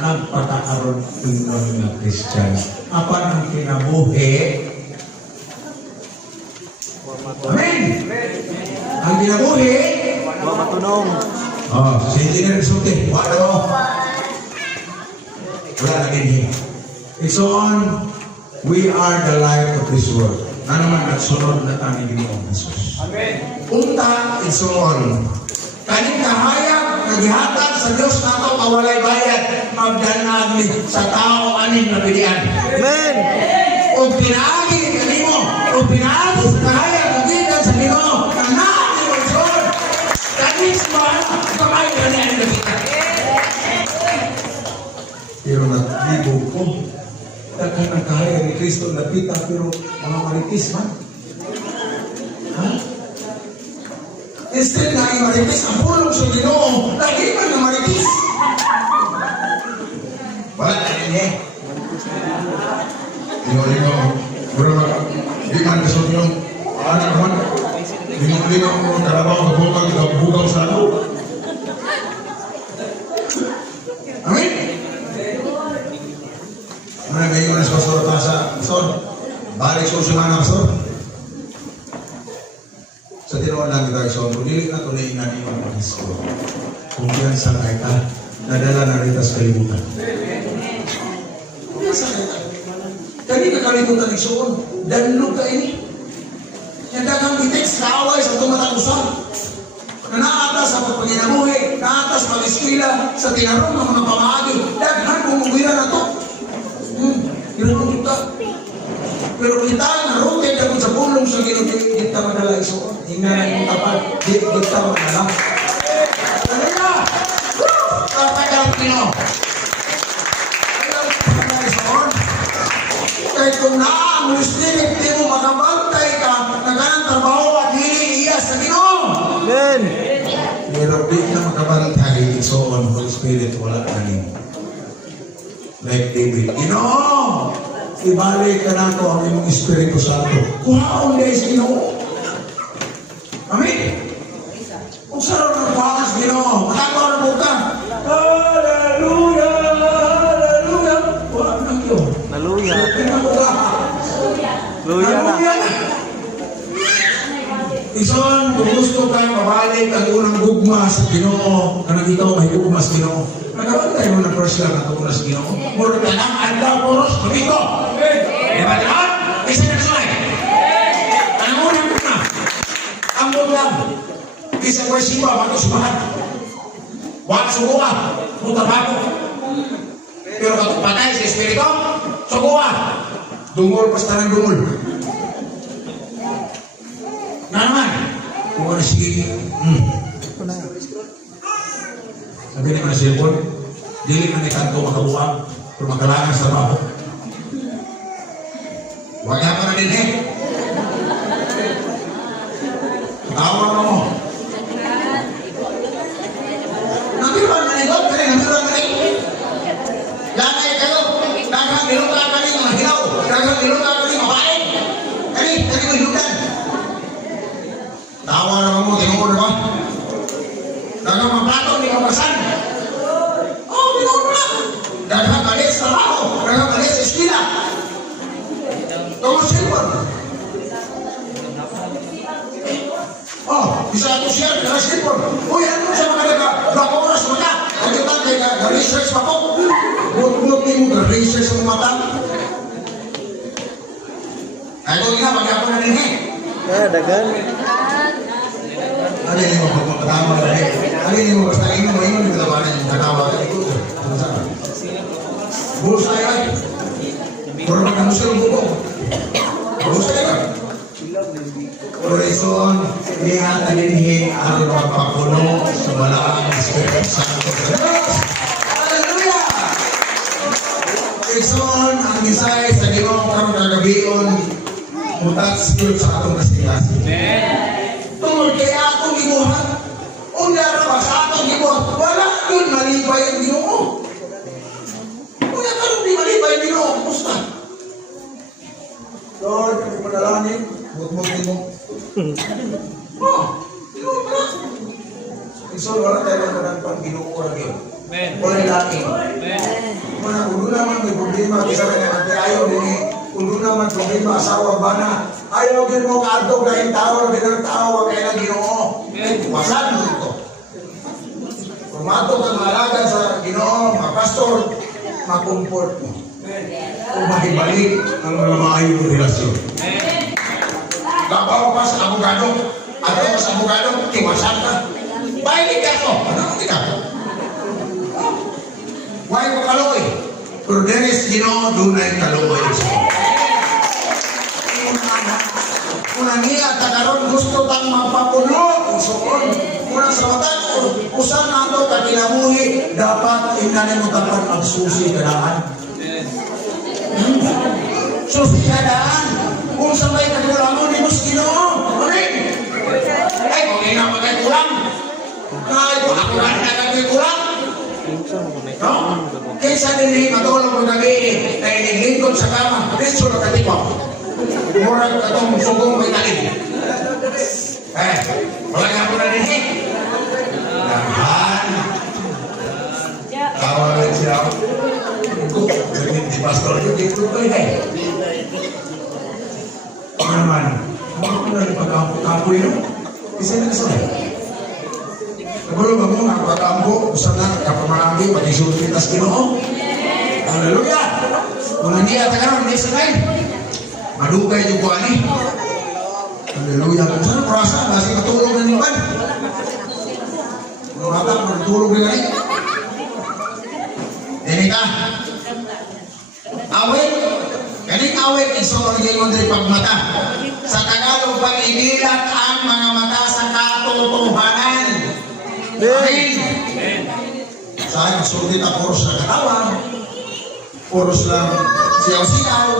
nagpatakaroon ng mga Christian. Apan ang kinabuhi, amen! Ang kinabuhi, Wa matunong. si Engineer Sulti, wala mo. Wala na din It's on, we are the light of this world. Na naman nagsunod na tayo ni Ginoong Jesus. Amen. Unta, it's on. Kaning kahayag, naghihatag sa Diyos na ito, kawalay bayad, magdanag ni sa tao aning na bilian. Amen. O pinaagi kanimo, o pinaagi sa kahayag, nagitan sa Ginoo, kanaan ni Lord. Kaning sumahan, kamay kanaan na kita. Pero naglibog ko. Daghan ang kahayag ni Kristo napita pero mga maritis man. Ha? Instead na yung maritis, ang pulong sa Ginoo, lagi man na maritis. Wala na rin eh. Lino, bro, di man kasot yung anak man. Lino mo karabaw, bukaw sa ano. Amen? Mana ngayon na pastor sa pastor. Balik sa semana pastor. Sa tinuod lang kita so dili na tunay na ni Kristo. Kumpiyansa na kita nadala na rita sa kalibutan. kalimutan igsuon. Danlog ka ini. Yung dagang bitik sa away sa tumatag-usan. Naata sa pagpaginabuhi, naata sa pag-eskwela, sa tinarong ng mga pamahagi. Daghan bumubira na to. Ginagawa kita. Pero kita na rote na sa pulong sa ginagawa, kita madala igsuon. Hingga na yung kapal, kita madala. Halika! Kapag ang Pino. Kahit kung ang Spirit di mo makabantay ka, nagkanang trabaho at hindi iya sa Ginoo. Amen. Pero di na makabantay, so on Holy Spirit, wala ka rin. Like David, Ginoo, ibalik ka na ko ang imong Espiritu Santo. Kuhaon guys, Ginoo. Amen? Kung sarap ng pangas, Ginoo, matagaw na po ka. Hallelujah! Hallelujah! Wala nang yun. Naluya. Hallelujah! Luya na. Ison, kung gusto kang mabalik ang unang gugma sa Ginoo, kanang ikaw may gugma sa Ginoo, nagawin tayo ng first lang at una sa Ginoo. Muro ka ng adlaw, puros, kumiko. Diba lahat? Isa na sunay. Anong unang gugma? Ang guglang. Isa ko siya, bago sumahat. Wala suguha, puta bago. Pero kapag patay sa Espiritu, suguha. Dungol, basta ng dungol. Na naman, kung ano sige, sabi naman na cellphone, dili man ikan ko makabuang, kung makalangan sa trabaho. Huwag na pa na din Tawag mo. Namiruan na ito, kaya namiruan na ito. Lanay kayo, dagang niluka ka rin mga hilaw, dagang niluka ka rin mabae. Kani mo hilukan. Tawa naman mo, tingnan mo na ba? Dagang maplato, hindi kapasan. Oh, tingnan mo na. Dagang kalis sa trabaho, dagang kalis sa eskwela. Tungkol silpon. Oh, bisa ako siya, dagang silpon. Uy, ano sa mga dagang oras mo na? Nagkitan kay research pa po. Buot-buot mo, research ang mata. Ay, ito nga, pag-apo na din Dagan. Ano yung mga pagpapatama na rin? Ano yung mga basta ino mo yung naglabanan yung katawa ka ito? Ano sa? Bulsa yan. Pero magkamusin ang buko. Bulsa yan. Horizon, lihat alinihin ang magpapuno sa malaking Espiritu Santo. Hallelujah! Horizon, ang misay sa Ginoo karong kagabion, mutat spirit sa atong kasilas. Tungod kaya akong gibuhat. Unda ra ba sa atong gibuhat? Wala yun malibay ang Ginoo. Kaya karong di malibay ang Ginoo, kumusta? Lord, kami manalangin, buot-buotin mo. Oh, Ginoo pala. Iso, wala tayo ng pang Ginoo ko rin. Wala laki. Kung doon naman may problema, kisa ka na ayaw din eh. Kung doon naman problema, asawa ba na? Ayaw din mo kaadto dahil tao, binang tao, wag kayo ng Ginoo. Wasan mo ito. Pumato ka malaga sa Ginoo, mga pastor, makumport mo. Kung makibalik ang mga maayong relasyon. Gabaw pa sa abogado, ato pa sa abogado, tiwasan ka. Bailig ka to. Ano ang kita? Huwag ko kaloy. Pero deres Ginoo, doon ay kaloy. Una niya, tagaron gusto tang magpapuno. Una sa matan, usan na ito kakinabuhi, dapat inanin mo tapat ang susi kadaan. Susi kadaan. Kung sabay kagulangon ni Mus Ginoo, maring. Ay, kung hindi na magkagulang. Ay, kung ako na nagkagulang. No? Kaysa din matulog ko gabi, na inilingkod sa kama, Kristo na katipaw. Murag katong sugong may talim. Eh, wala nga po na din Dahan. Tawa rin siya. Di pastor yun, dito ko yun eh. Ano naman? Ano ko na rin pag-kapoy yun? Isa na sa Nagulo ba mo, nakapag-ambo, usap na, kapamarami, pag-isulti, tas Ginoo. Hallelujah! Kung hindi ata ka naman, hindi sanay. Madugay yung buwan eh. Hallelujah. Kung saan kurasa, kasi matulog na niyo ba? Mga bata, matulog na rin. Dini ka. Awit. Kaning awit, isunod yung mga pagmata. Sa Tagalog, pag-igilat ang mga mata sa katotohanan. Amen. Saan, sulit ang puros na katawa. Puros lang siyaw-siyaw.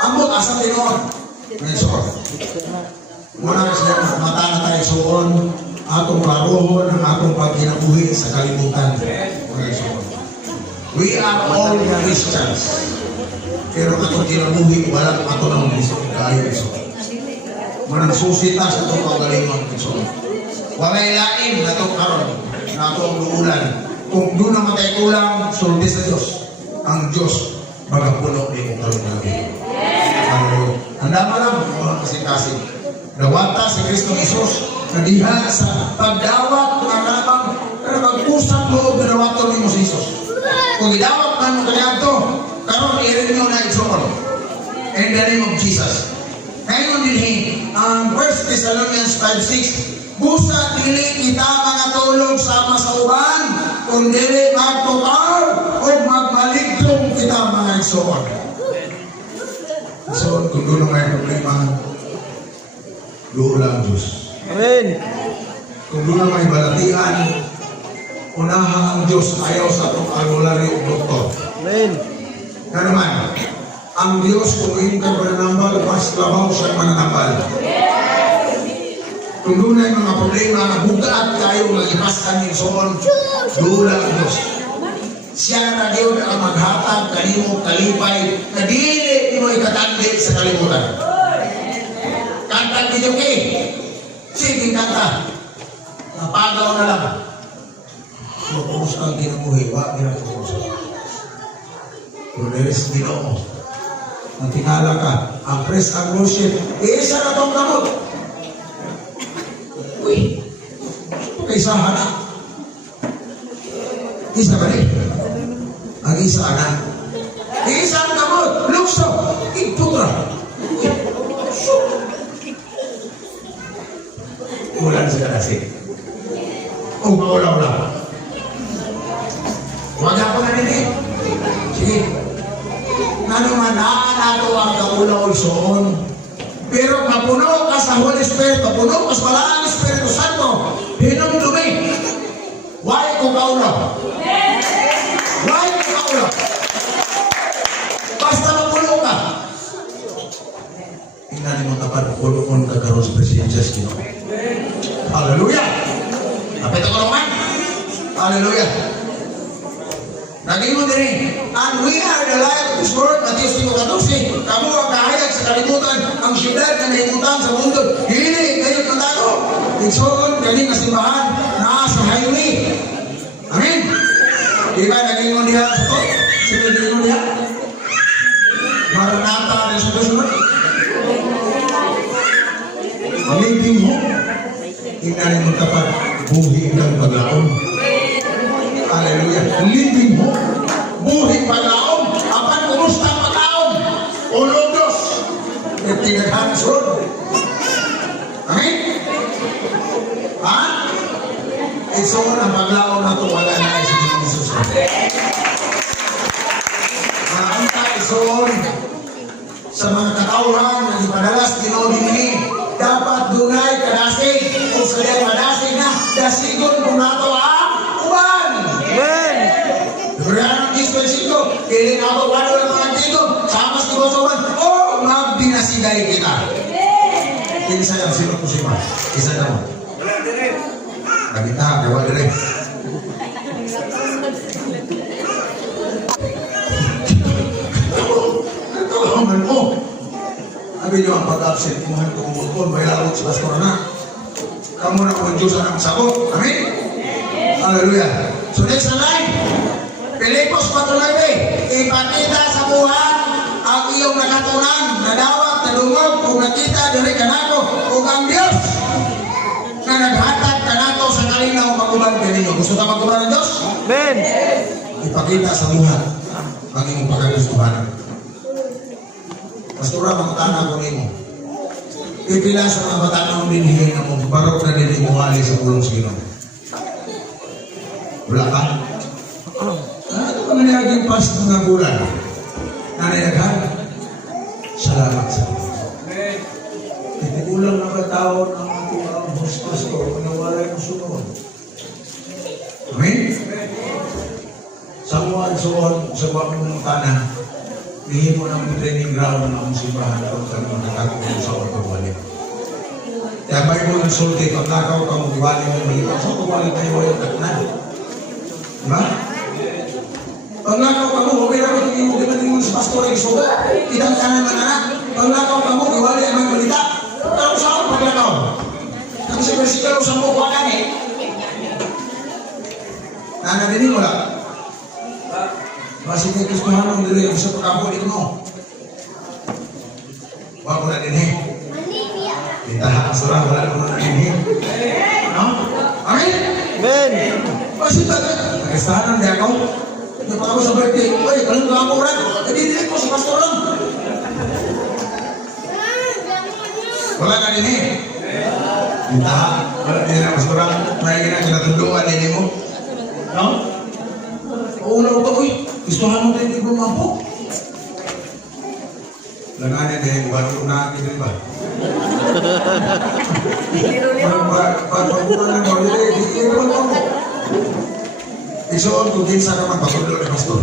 Ambot, asa tinuon. Ngayon, muna kasi ang mata na tayo suon, atong paruhon, ang atong pagkinabuhi sa kalimutan. We are all Christians. Pero atong kinabuhi, walang ato ng kayo. Manang susita sa itong pagalingon. Walay lain na itong karon, na itong luulan. Kung doon na matay kulang, sulti sa Diyos. Ang Diyos, magapuno ni kong karon namin. Handa mo lang, mga kasing-kasing. Dawata si Kristo Jesus, nadiha sa pagdawat ng kanabang-usap loob na dawato ni Jesus. Kung idawat na mo kanyang ito, karon i-read nyo na itsukol. In the name of Jesus. Ngayon din, 1 Thessalonians 5:6, busa dili kita mga tulog sama sa uban, kung dili magtukaw o magmaligtong kita mga itsukol. So, kung doon may problema, doon lang Diyos. Amen. Kung doon may balatian, unaha ang Diyos ayaw sa itong alulari o doktor. Amen. Na naman, ang Diyos kung hindi ka mananambal, mas labaw siya mananambal. Kung doon may mga problema, bugat kayo mag-ipaskan yung soon, doon lang Diyos. Siya na Diyos ang maghatag, kanimo, kalipay, na dili mo ikatandi sa kalimutan. Kantang di Joki. Sige, kanta. Napagaw na lang. Pupus ang ginabuhi, wag ginapupus. Tulis, Ginoo. Ang tingala ka, ang press and worship, isa na itong gamot. Uy, kaisahan na. Isa ba rin? Ang isa na. Isa ang gamot, lukso, iputra. Ulan sa kasi. O, maula-ula. Huwag ako na nini. Sige. Nanuman na nato ang kaulaw soon. Pero mapuno ka sa Holy Spirit, mapuno ka sa Walang Espiritu Santo, hinumdumi. Why ko kaulaw? Why ko kaulaw? Basta mapuno ka. Hindi mo tapat kulukon ka karon sa presensya sa Ginoo. Hallelujah! Apit ako naman. Hallelujah! Naging mo din. And we are the light of this world. Matthew 5:14. Kamu ang kahayag sa kalimutan. Ang siyudad na naimutan sa mundo. Hindi kayo kantago. Igsoon, galing na simbahan. Naa sa highway. Amen? Diba naging mo diha sa to? Sino naging mo diha? Maranata na sunod-sunod. Living hope. Inanin mo tapat, buhi ng paglaon. Hallelujah. Living hope. Buhi paglaon. Apan kumusta ang paglaon? Ulodos. Tinaghansod. Amen? Ha? Isuon ang paglaon na ito, wala na ay sa Jesus. Maanta isuon sa mga katauhan na ipadalas dinodini. Dapat dunay kadasig. Kung sila madasig na, dasigon kung nato ang uban. Amen. Durang Kispersito, kailan ako walo ng mga tigo, sama si Bosoban, o magdinasigay kita. Kinsa yung sino po si Ma? Isa naman. Nagita, gawa dire. Nagkawaman mo. Sabi niyo ang pag-absent mo ang tumulkon, may larot sa pastor na. Kamu na kung Diyos ang sabot. Amen? Hallelujah. So next na line. Pilipos 4:9. Ipakita sa buhat ang iyong nakatunan, nadawat, nadungog, kung nakita diri kanako, kung ang Diyos na naghatag kanako sa kalinaw maguban kaninyo. Gusto ka maguban ng Diyos? Amen. Ipakita sa buhat ang iyong pagkagustuhan. Pastora, makatana ko nimo. Pipila sa mga matanaw din hiya na mo, barok na din imuhali sa pulong sa Ginoo. Wala ka? Ano ka nangyaging pas mga bulan? Nanay naghan? Salamat sa Diyos. Ulang na katao ng mga hostas ko, nawalay mo sunod. Amen? Sa mga suon, sa mga mong tanan, hindi mo ng training ground ng ang simbahan at sa mga nakakong sa ortobalik. Kaya may mo ng sulti, kung nakaw ka mong diwali mo malito, sa ortobalik tayo mo yung katnan. Diba? Pag nakaw ka mo, okay na ko tingin mo sa pastor ay suga. Kitang kanan man anak. Pag nakaw ka mo, diwali ay may malita. Pero sa ako pag nakaw. Kasi sa versikalo sa mo, wakan eh. Nanadinig mo lang. Masih may Kristohan ang dili sa pagkabulit mo. Wala ko na din eh. Kita surah wala ko na din eh. No? Amin? Amen. Masih tak Kristohan dia kau. Dia pa ako sa birthday. Oy, kalang ka ako rin. Kadidili ko sa pastor lang. Wala ka din eh. Kita wala din na pastor lang. May kinatundungan din mo. No? Una ko to, uy. Gustuhan mo tayo di bumampo. Langanin din, bago natin din ba? Pagpagunan ng order, di naman ako. Isoon ko din sa naman, pagpagunan ng pastor.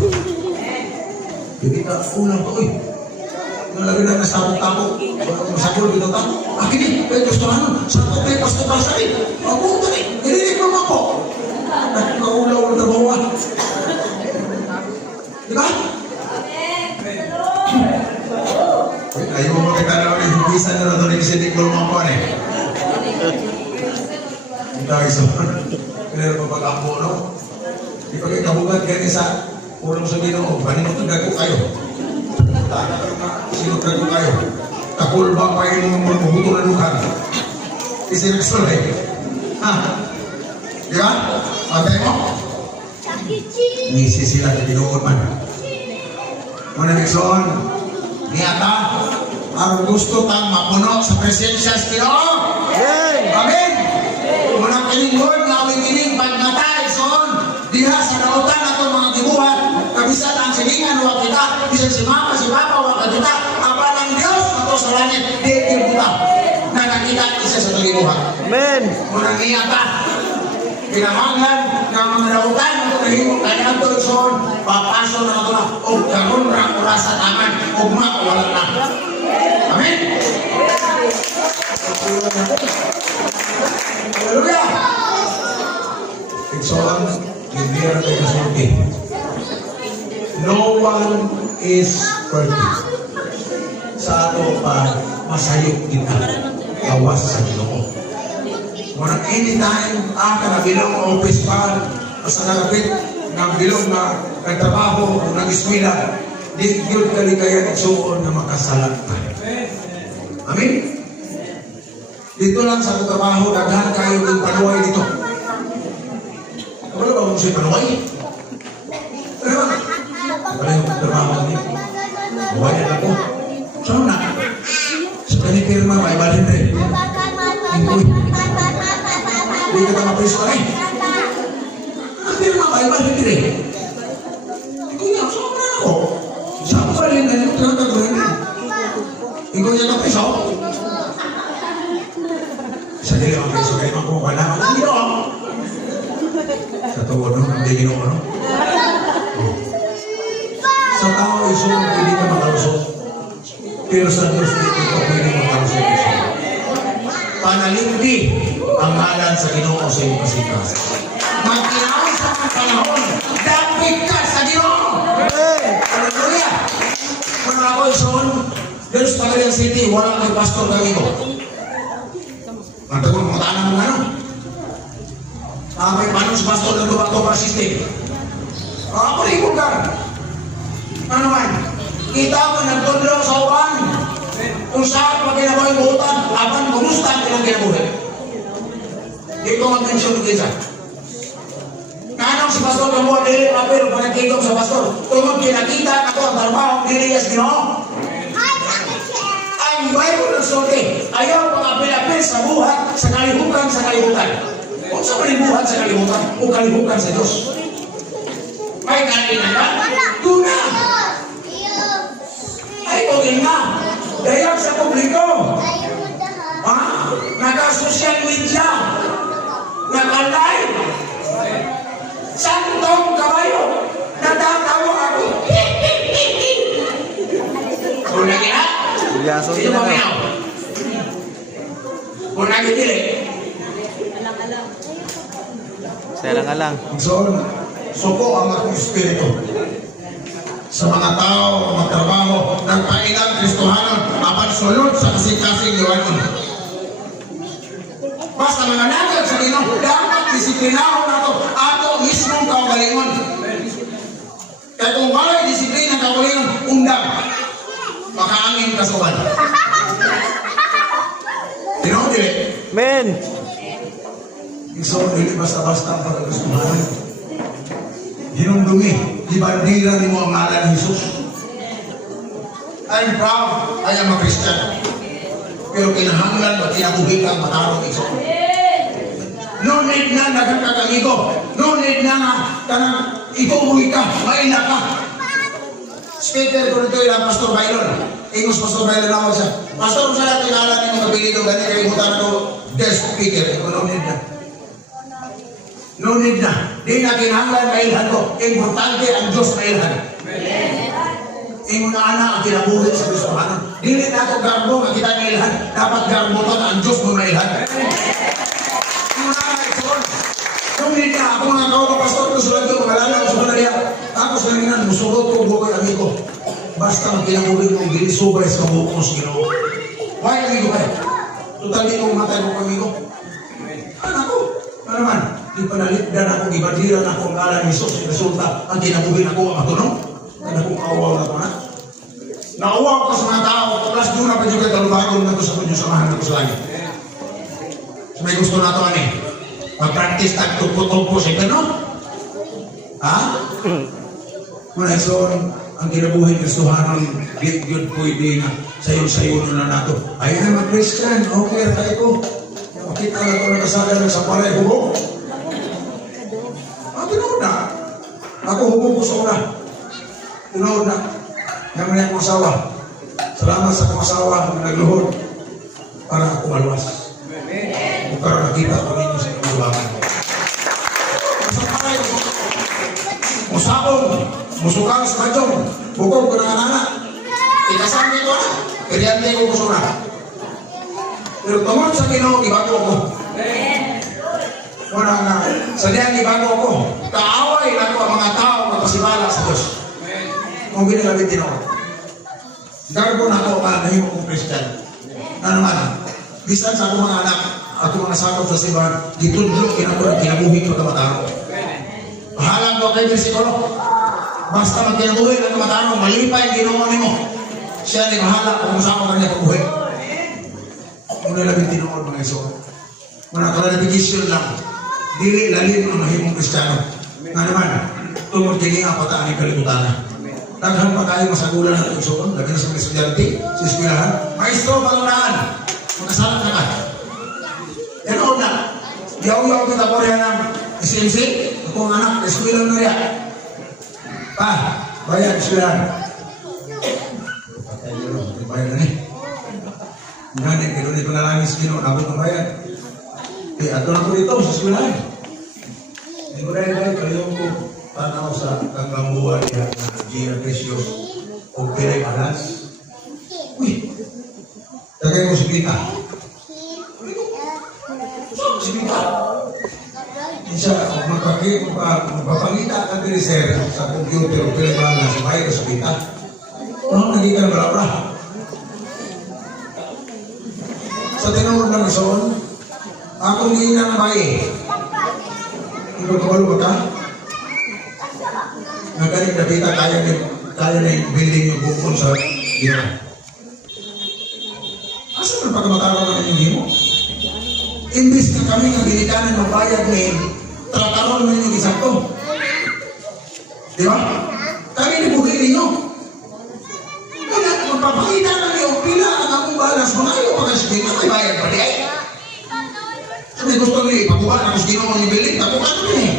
Hindi ka, unang ko, uy. Nalagay na nasabot-tabo. Masakol, binutang. Akin eh, pero gustuhan mo. Sakot na yung pastor pa sa akin. Mabuta eh, hindi bumampo. At maulaw na bawa. Diba? Ayaw mo makita na ulit, higisa na nato rin si Nicole Mampone. Ito ay so, kailan pa pag-ampo, no? Di pa kayo kabugat ganyan sa ulong sa Ginoo, paninutugad ko kayo. Sinutugad ko kayo. Takulba pa yung mabuto na lukan. Isinagsul eh. Ha? Di ba? Matay mo? Ngisi sila sa Ginoo man. Muna Nixon, niyata, ang gusto tang mapuno sa presensya sa Ginoo. Amen. Muna kiningod na awikining pagmatay son diha sa nautan ato mga gibuhat. Kabisa ang silingan wa kita, bisan si mama si papa wa kita. Apa ng Dios ato sa langit di kita na nakita isa sa gibuhat. Amen. Muna niyata. Kinahanglan ng mga nautan ng kahimong kanyang son, papasok na ito na, o karoon ra sa taman, o wala na. Amen? Hallelujah! Iksoan, hindi rin tayo kasulti. No one is perfect. Sa ato pa, masayok kita. Awas sa Ginoo. Muna anytime, kanabilong office pa, sa nalapit, nabilong na nagtrabaho, nag-eskwela, di yun kali kaya nagsuon na makasalat pa. Amen? Dito lang sa trabaho, daghan kayo ng panuway dito. Wala ba kung siya'y panuway? Ano ba? Wala yung trabaho dito. Buwayan ako. Saan na? Sa kanipirma, may balin rin. Hindi. Hindi ka na mapiso rin. Ang pirma, may balin rin. Ikaw nga, saan na ako? Saan pa rin na yung trataguhin na? Ikaw nga na piso? Sa dili ang piso kayo magkukuha na. Ang Ginoo. Sa tuwa no, ang Ginoo no? Sa tao iso, hindi ka makalusot. Pero sa Diyos, hindi ka pwede makalusot iso. Panalindi ang ngalan sa Ginoo sa iyong kasikas. Magkinaon sa mga panahon, dapit ka sa Ginoo. Hallelujah! Kung ako isoon, Diyos Pagalian City, wala kay pastor kami ko. Matagol mga tanang mo ano? May paano si pastor ng tuba-tuba system. Ako rin ko ka. Ano man? Kita mo nagtundro sa uban. Kung saan pa kinabuhay mo utan, apan kumusta ang kinabuhay? Di ko mag-mention ng isa. Nanong si pastor ng buwan dili, pero panagkigom sa pastor. Tungkol kinakita ako ang trabaho, niliyas Ginoo. Ang Bible nagsulti, ayaw pang-apil-apil sa buhat, sa kalibutan, sa kalibutan. Kung sa kalibutan, sa kalibutan, o kalibutan sa Diyos. May kainan ka? Tuna! Ay, okay nga. Dayag sa publiko. Ha? Naka-social media. Naka-live. Santong kabayo. Natatawa ako. Kung nagina? Yaso Sino sila mo no. meow? Kung nagitili? Saya lang. So, suko ang akong espiritu sa mga tao, mga trabaho, ng Panginoon Kristohanon, mapansulod sa kasing-kasing liwangon. Basta mga nagag sa Ginoo, dapat disiplinahon nato ato mismong kaugalingon. Kaya kung walay disiplina ng kaugalingon, undang, makaangin kasuban. Tinood dili? Men! So, hindi basta-basta ang pagkagustuhan. Hinumdumi, ibandira ni mo ang ngalan ni Jesus. I'm proud, I am a Christian. Pero kinahanglan, matinabuhi ka, matarong iso. No need na nagkakagamigo. No need na nga, kanang itubuhi ka, maina ka. Speaker ko nito yung Pastor Bailon. Ingos Pastor Bailon ako siya. Pastor, kung saan natin ngalan ni mga pilito, ganyan kayo ibutan ko, guest speaker. No need na. No need na. Di na kinahanglan mailhan ko. Importante ang Diyos mailhan. Ingon na anak ang kinabuhi sa Kristohanon. Dili na ako garbo nga kita mailhan. Dapat garbo to na ang Diyos mo mailhan. Ingon na anak ito. No need na. Ako mga kawo pastor ko sulat ko. Magalala ko sulat niya. Tapos langinan, musulot ko bukoy amigo. Basta ang kinabuhi mo, dili sobres ka buko mo sa Ginoo. Why amigo kayo? Total di kong matay mo amigo. Anak ko. Ano naman? Ipanaligdan ako, ibadiran ako ang ngalan ni Jesus. Resulta, ang tinabuhin ako ang matunong. Kaya kung kaawaw na ko na. Naawaw ko sa mga tao. Plus doon na pa dyan kayo talubagon na ko sa kanyang samahan na ko sa langit. So may gusto na ito, ani? Mag-practice tagtugpo-tugpo sa ito, no? Ha? Muna ison, ang kinabuhin Kristohanon, good pwede na sayo-sayo na nato. I am a Christian, okay, tayo ko. Makita na ito na kasagan ng sapalay hubog. Tinood na. Ako hubog ko sa una. Tinood na. Naman akong asawa. Salamat sa akong asawa na nagluhod para ako maluwas. Kung karoon nakita ko ninyo sa inyong luwangan. Masapay. Musabong. Musukang sa madyong. Bukog ko ng anak. Ikasang dito na. Kiriante ko gusto na. Pero tungod sa Ginoo, ibago ko. Muna nga, sa diyan ibago ko. Kaaway na ko ang mga tao na pasibala sa Diyos. Kung ginagabit din ako. Garbo na ko ang nahimo kong Christian. Na naman, bisan sa akong mga anak, akong mga sakop sa simbahan, ditudlok kinabuhi ko kamataro. Pahalang ko kay Bersikulo. Basta magkinabuhi ng kamataro, malipay Ginoo nimo. Siya ni mahala kung saan kanya pabuhi. Muna labing tinuod mga iso. Muna clarification lang. Dili lalim ng mahimong Kristiyano. Nga naman, tungod kini ang pataan ng kalibutan. Daghan pa tayo masagulan ng iso. Labi na sa mga estudyante, sa eskwelahan. Maestro, pangunaan. Magkasalat na ka. Yan o na. Yaw-yaw kita po rin ng SMC. Akong anak, eskwelahan na rin. Pa, bayan, eskwelahan. Bayan na ni. Ngayon, kaya nito na lang is ginunabot ng bayan. Eh, ato na ko dito sa eskwelahan. Hindi ko rin kayong ko tanaw sa kanggambuan niya na Gia Precious o Piray Alas. Uy! Tagay mo si Pita. Si Pita. Isa, magpapangita ka din sir sa computer o Piray Alas, bahay ka sa Pita. Ano naging ka na balabra? Sa tinawag ng ison, akong hinang bayi. Ikaw kabalo ba ka? Nagaling na kita, kaya na yung building yung bukon sa dito. Asa na pagkamataraw na yung himo? Imbis na kami ng binikanan ng bayad ngayon, trataron na yung isang to. Di ba? Kami ni buhay ninyo. Kaya magpapakita na niyo, pila ang akong balas mo na yun. Pag sige na, may bayad pa di ay. Sabi gusto nila, pagkuhan na gusto mo ang ibilin, tapukan mo eh.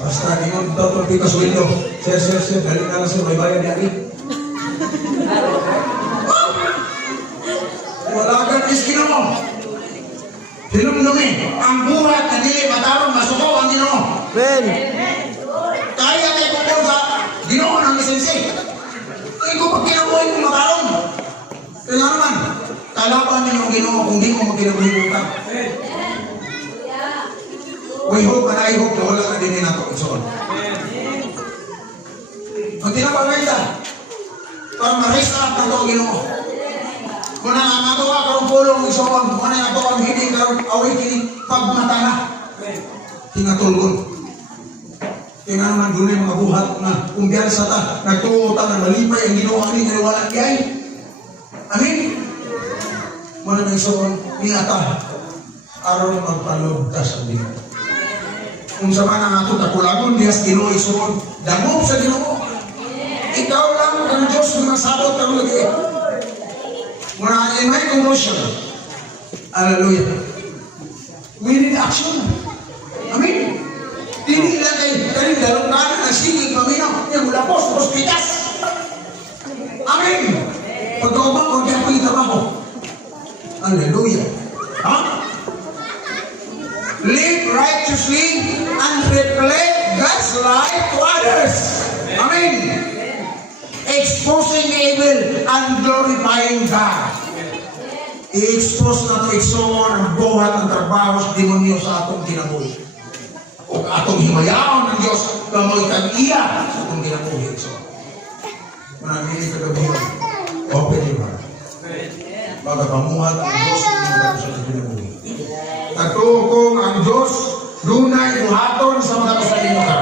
Basta, di mo ito sa window. Sir, dali na lang sir, may bayad di ay. Wala kang iskino mo. Hilum-lumi. Ang buhat na dili matarong masuko ang Ginoo. Ben! Kaya kayo kung sa Ginoo ng lisensi. Ikaw pag kinabuhay mo matarong. Kaya naman, kalaban ninyo ang Ginoo kung di mo magkinabuhibutan. We hope and I hope na wala ka din nato. Ang tinapagay ka, para ma-raise up na ito ang Ginoo. Kung nakakatawa karong pulong isoon, kung nakakatawa ang hindi karong away kini pagmata na. Tingatulgon. Tingnan naman doon yung mga buhat na kung biyan sa ta, nagtuutan na malipay ang ginawa ni wala kiyay. Amin? Muna na isoon, niyata, aron magpalugtas ang Ginoo. Kung sa mga nga ito, takulagon, diyas Ginoo isoon, dagog sa Ginoo. Ikaw lang ang Diyos na masabot ang lagi. Muna in my conclusion, hallelujah, we need action. Amen. Hindi lang kayo dalong na sigig paminaw, yung mula post pitas. Amen. Pagkabang, pagkabang yung trabaho. Hallelujah. Ha? Live righteously and reflect God's life to others. Amen. Exposing evil and glorifying God. I-expose na ito, exon ang buhat ng trabaho sa demonyo sa atong kinabuhi. O atong himayaon ng Diyos, kamoy kag-iya sa atong kinabuhi. So, manamili ka gabi yun. Open your heart. Pagkapamuhat ang Diyos sa atong kinabuhi. Katukong ang Diyos, dunay buhaton sa mga kasalino ka.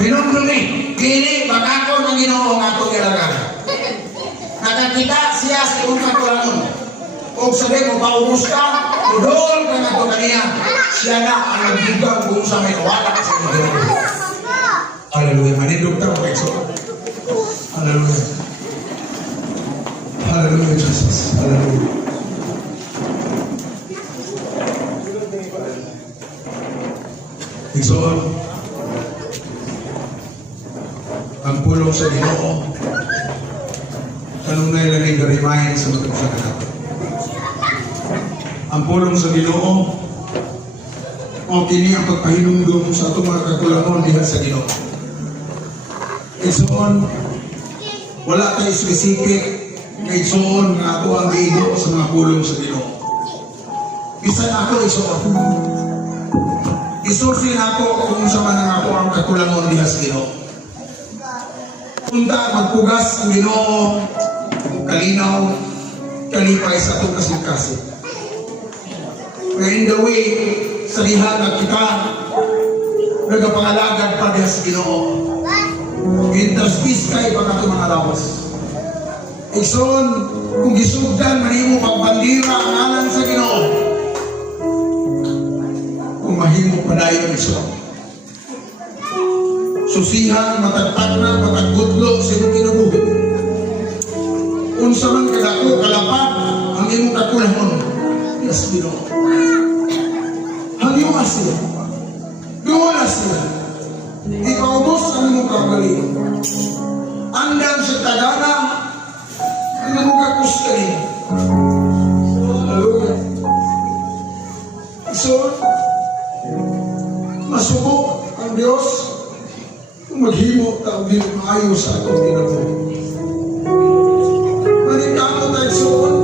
Pinumdumi, kini bakakon ang Ginoo nga itong ilagay. Nakakita siya sa iyong katulangon. Kung sabi mo, paubos ka, tudol ka na ito kaniya. Siya na ang nagbigang kung sa may wala sa iyong Ginoo. Hallelujah. Manindog tayo, Pekso. Hallelujah. Hallelujah, Jesus. Hallelujah. Pekso, ang pulong sa Ginoo, tanong na ilan yung garimahin sa mga sa kanap. Ang pulong sa Ginoo, o kini ang pagpahinumdum sa itong mga kakulangon diha sa Ginoo. Isoon, wala tayo specific na isoon nga ako ang giigo sa mga pulong sa Ginoo. Isa na ako isoon. Isusin ako kung sa mga ako ang kakulangon diha sa Ginoo. Punta magpugas ang Ginoo, kalinaw, kalipay sa itong kasing-kasing. Kaya in the way, sa lihan na kita, nagapangalagad pa diha sa Ginoo. Interspis kay baka itong mga lawas. Ikson, kung gisugdan, manimo pagbandira ang alam sa Ginoo. Kung mahimo pa dayon ikson. Susihan, matagtag na, matagudlo sa iyong kinabuhi. Unsa man kadako, kalapad, ang iyong kakulahon. Yes, Ginoo. Hangyo asila. Doon asila. Ikaubos ang iyong kagaling. Andang sa tagana, ang iyong kakuskaling. Hallelujah. So, masubok ang Diyos maghimo ang di maayo sa atong kinabuhi. Manitamo tayo soon,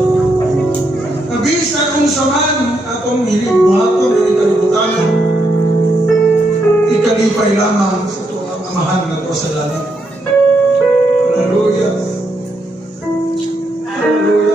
nabisan kung saman atong hilingbuhaton at ikalibutan, ikalipay lamang sa itong amahan na ito sa langit. Hallelujah. Hallelujah.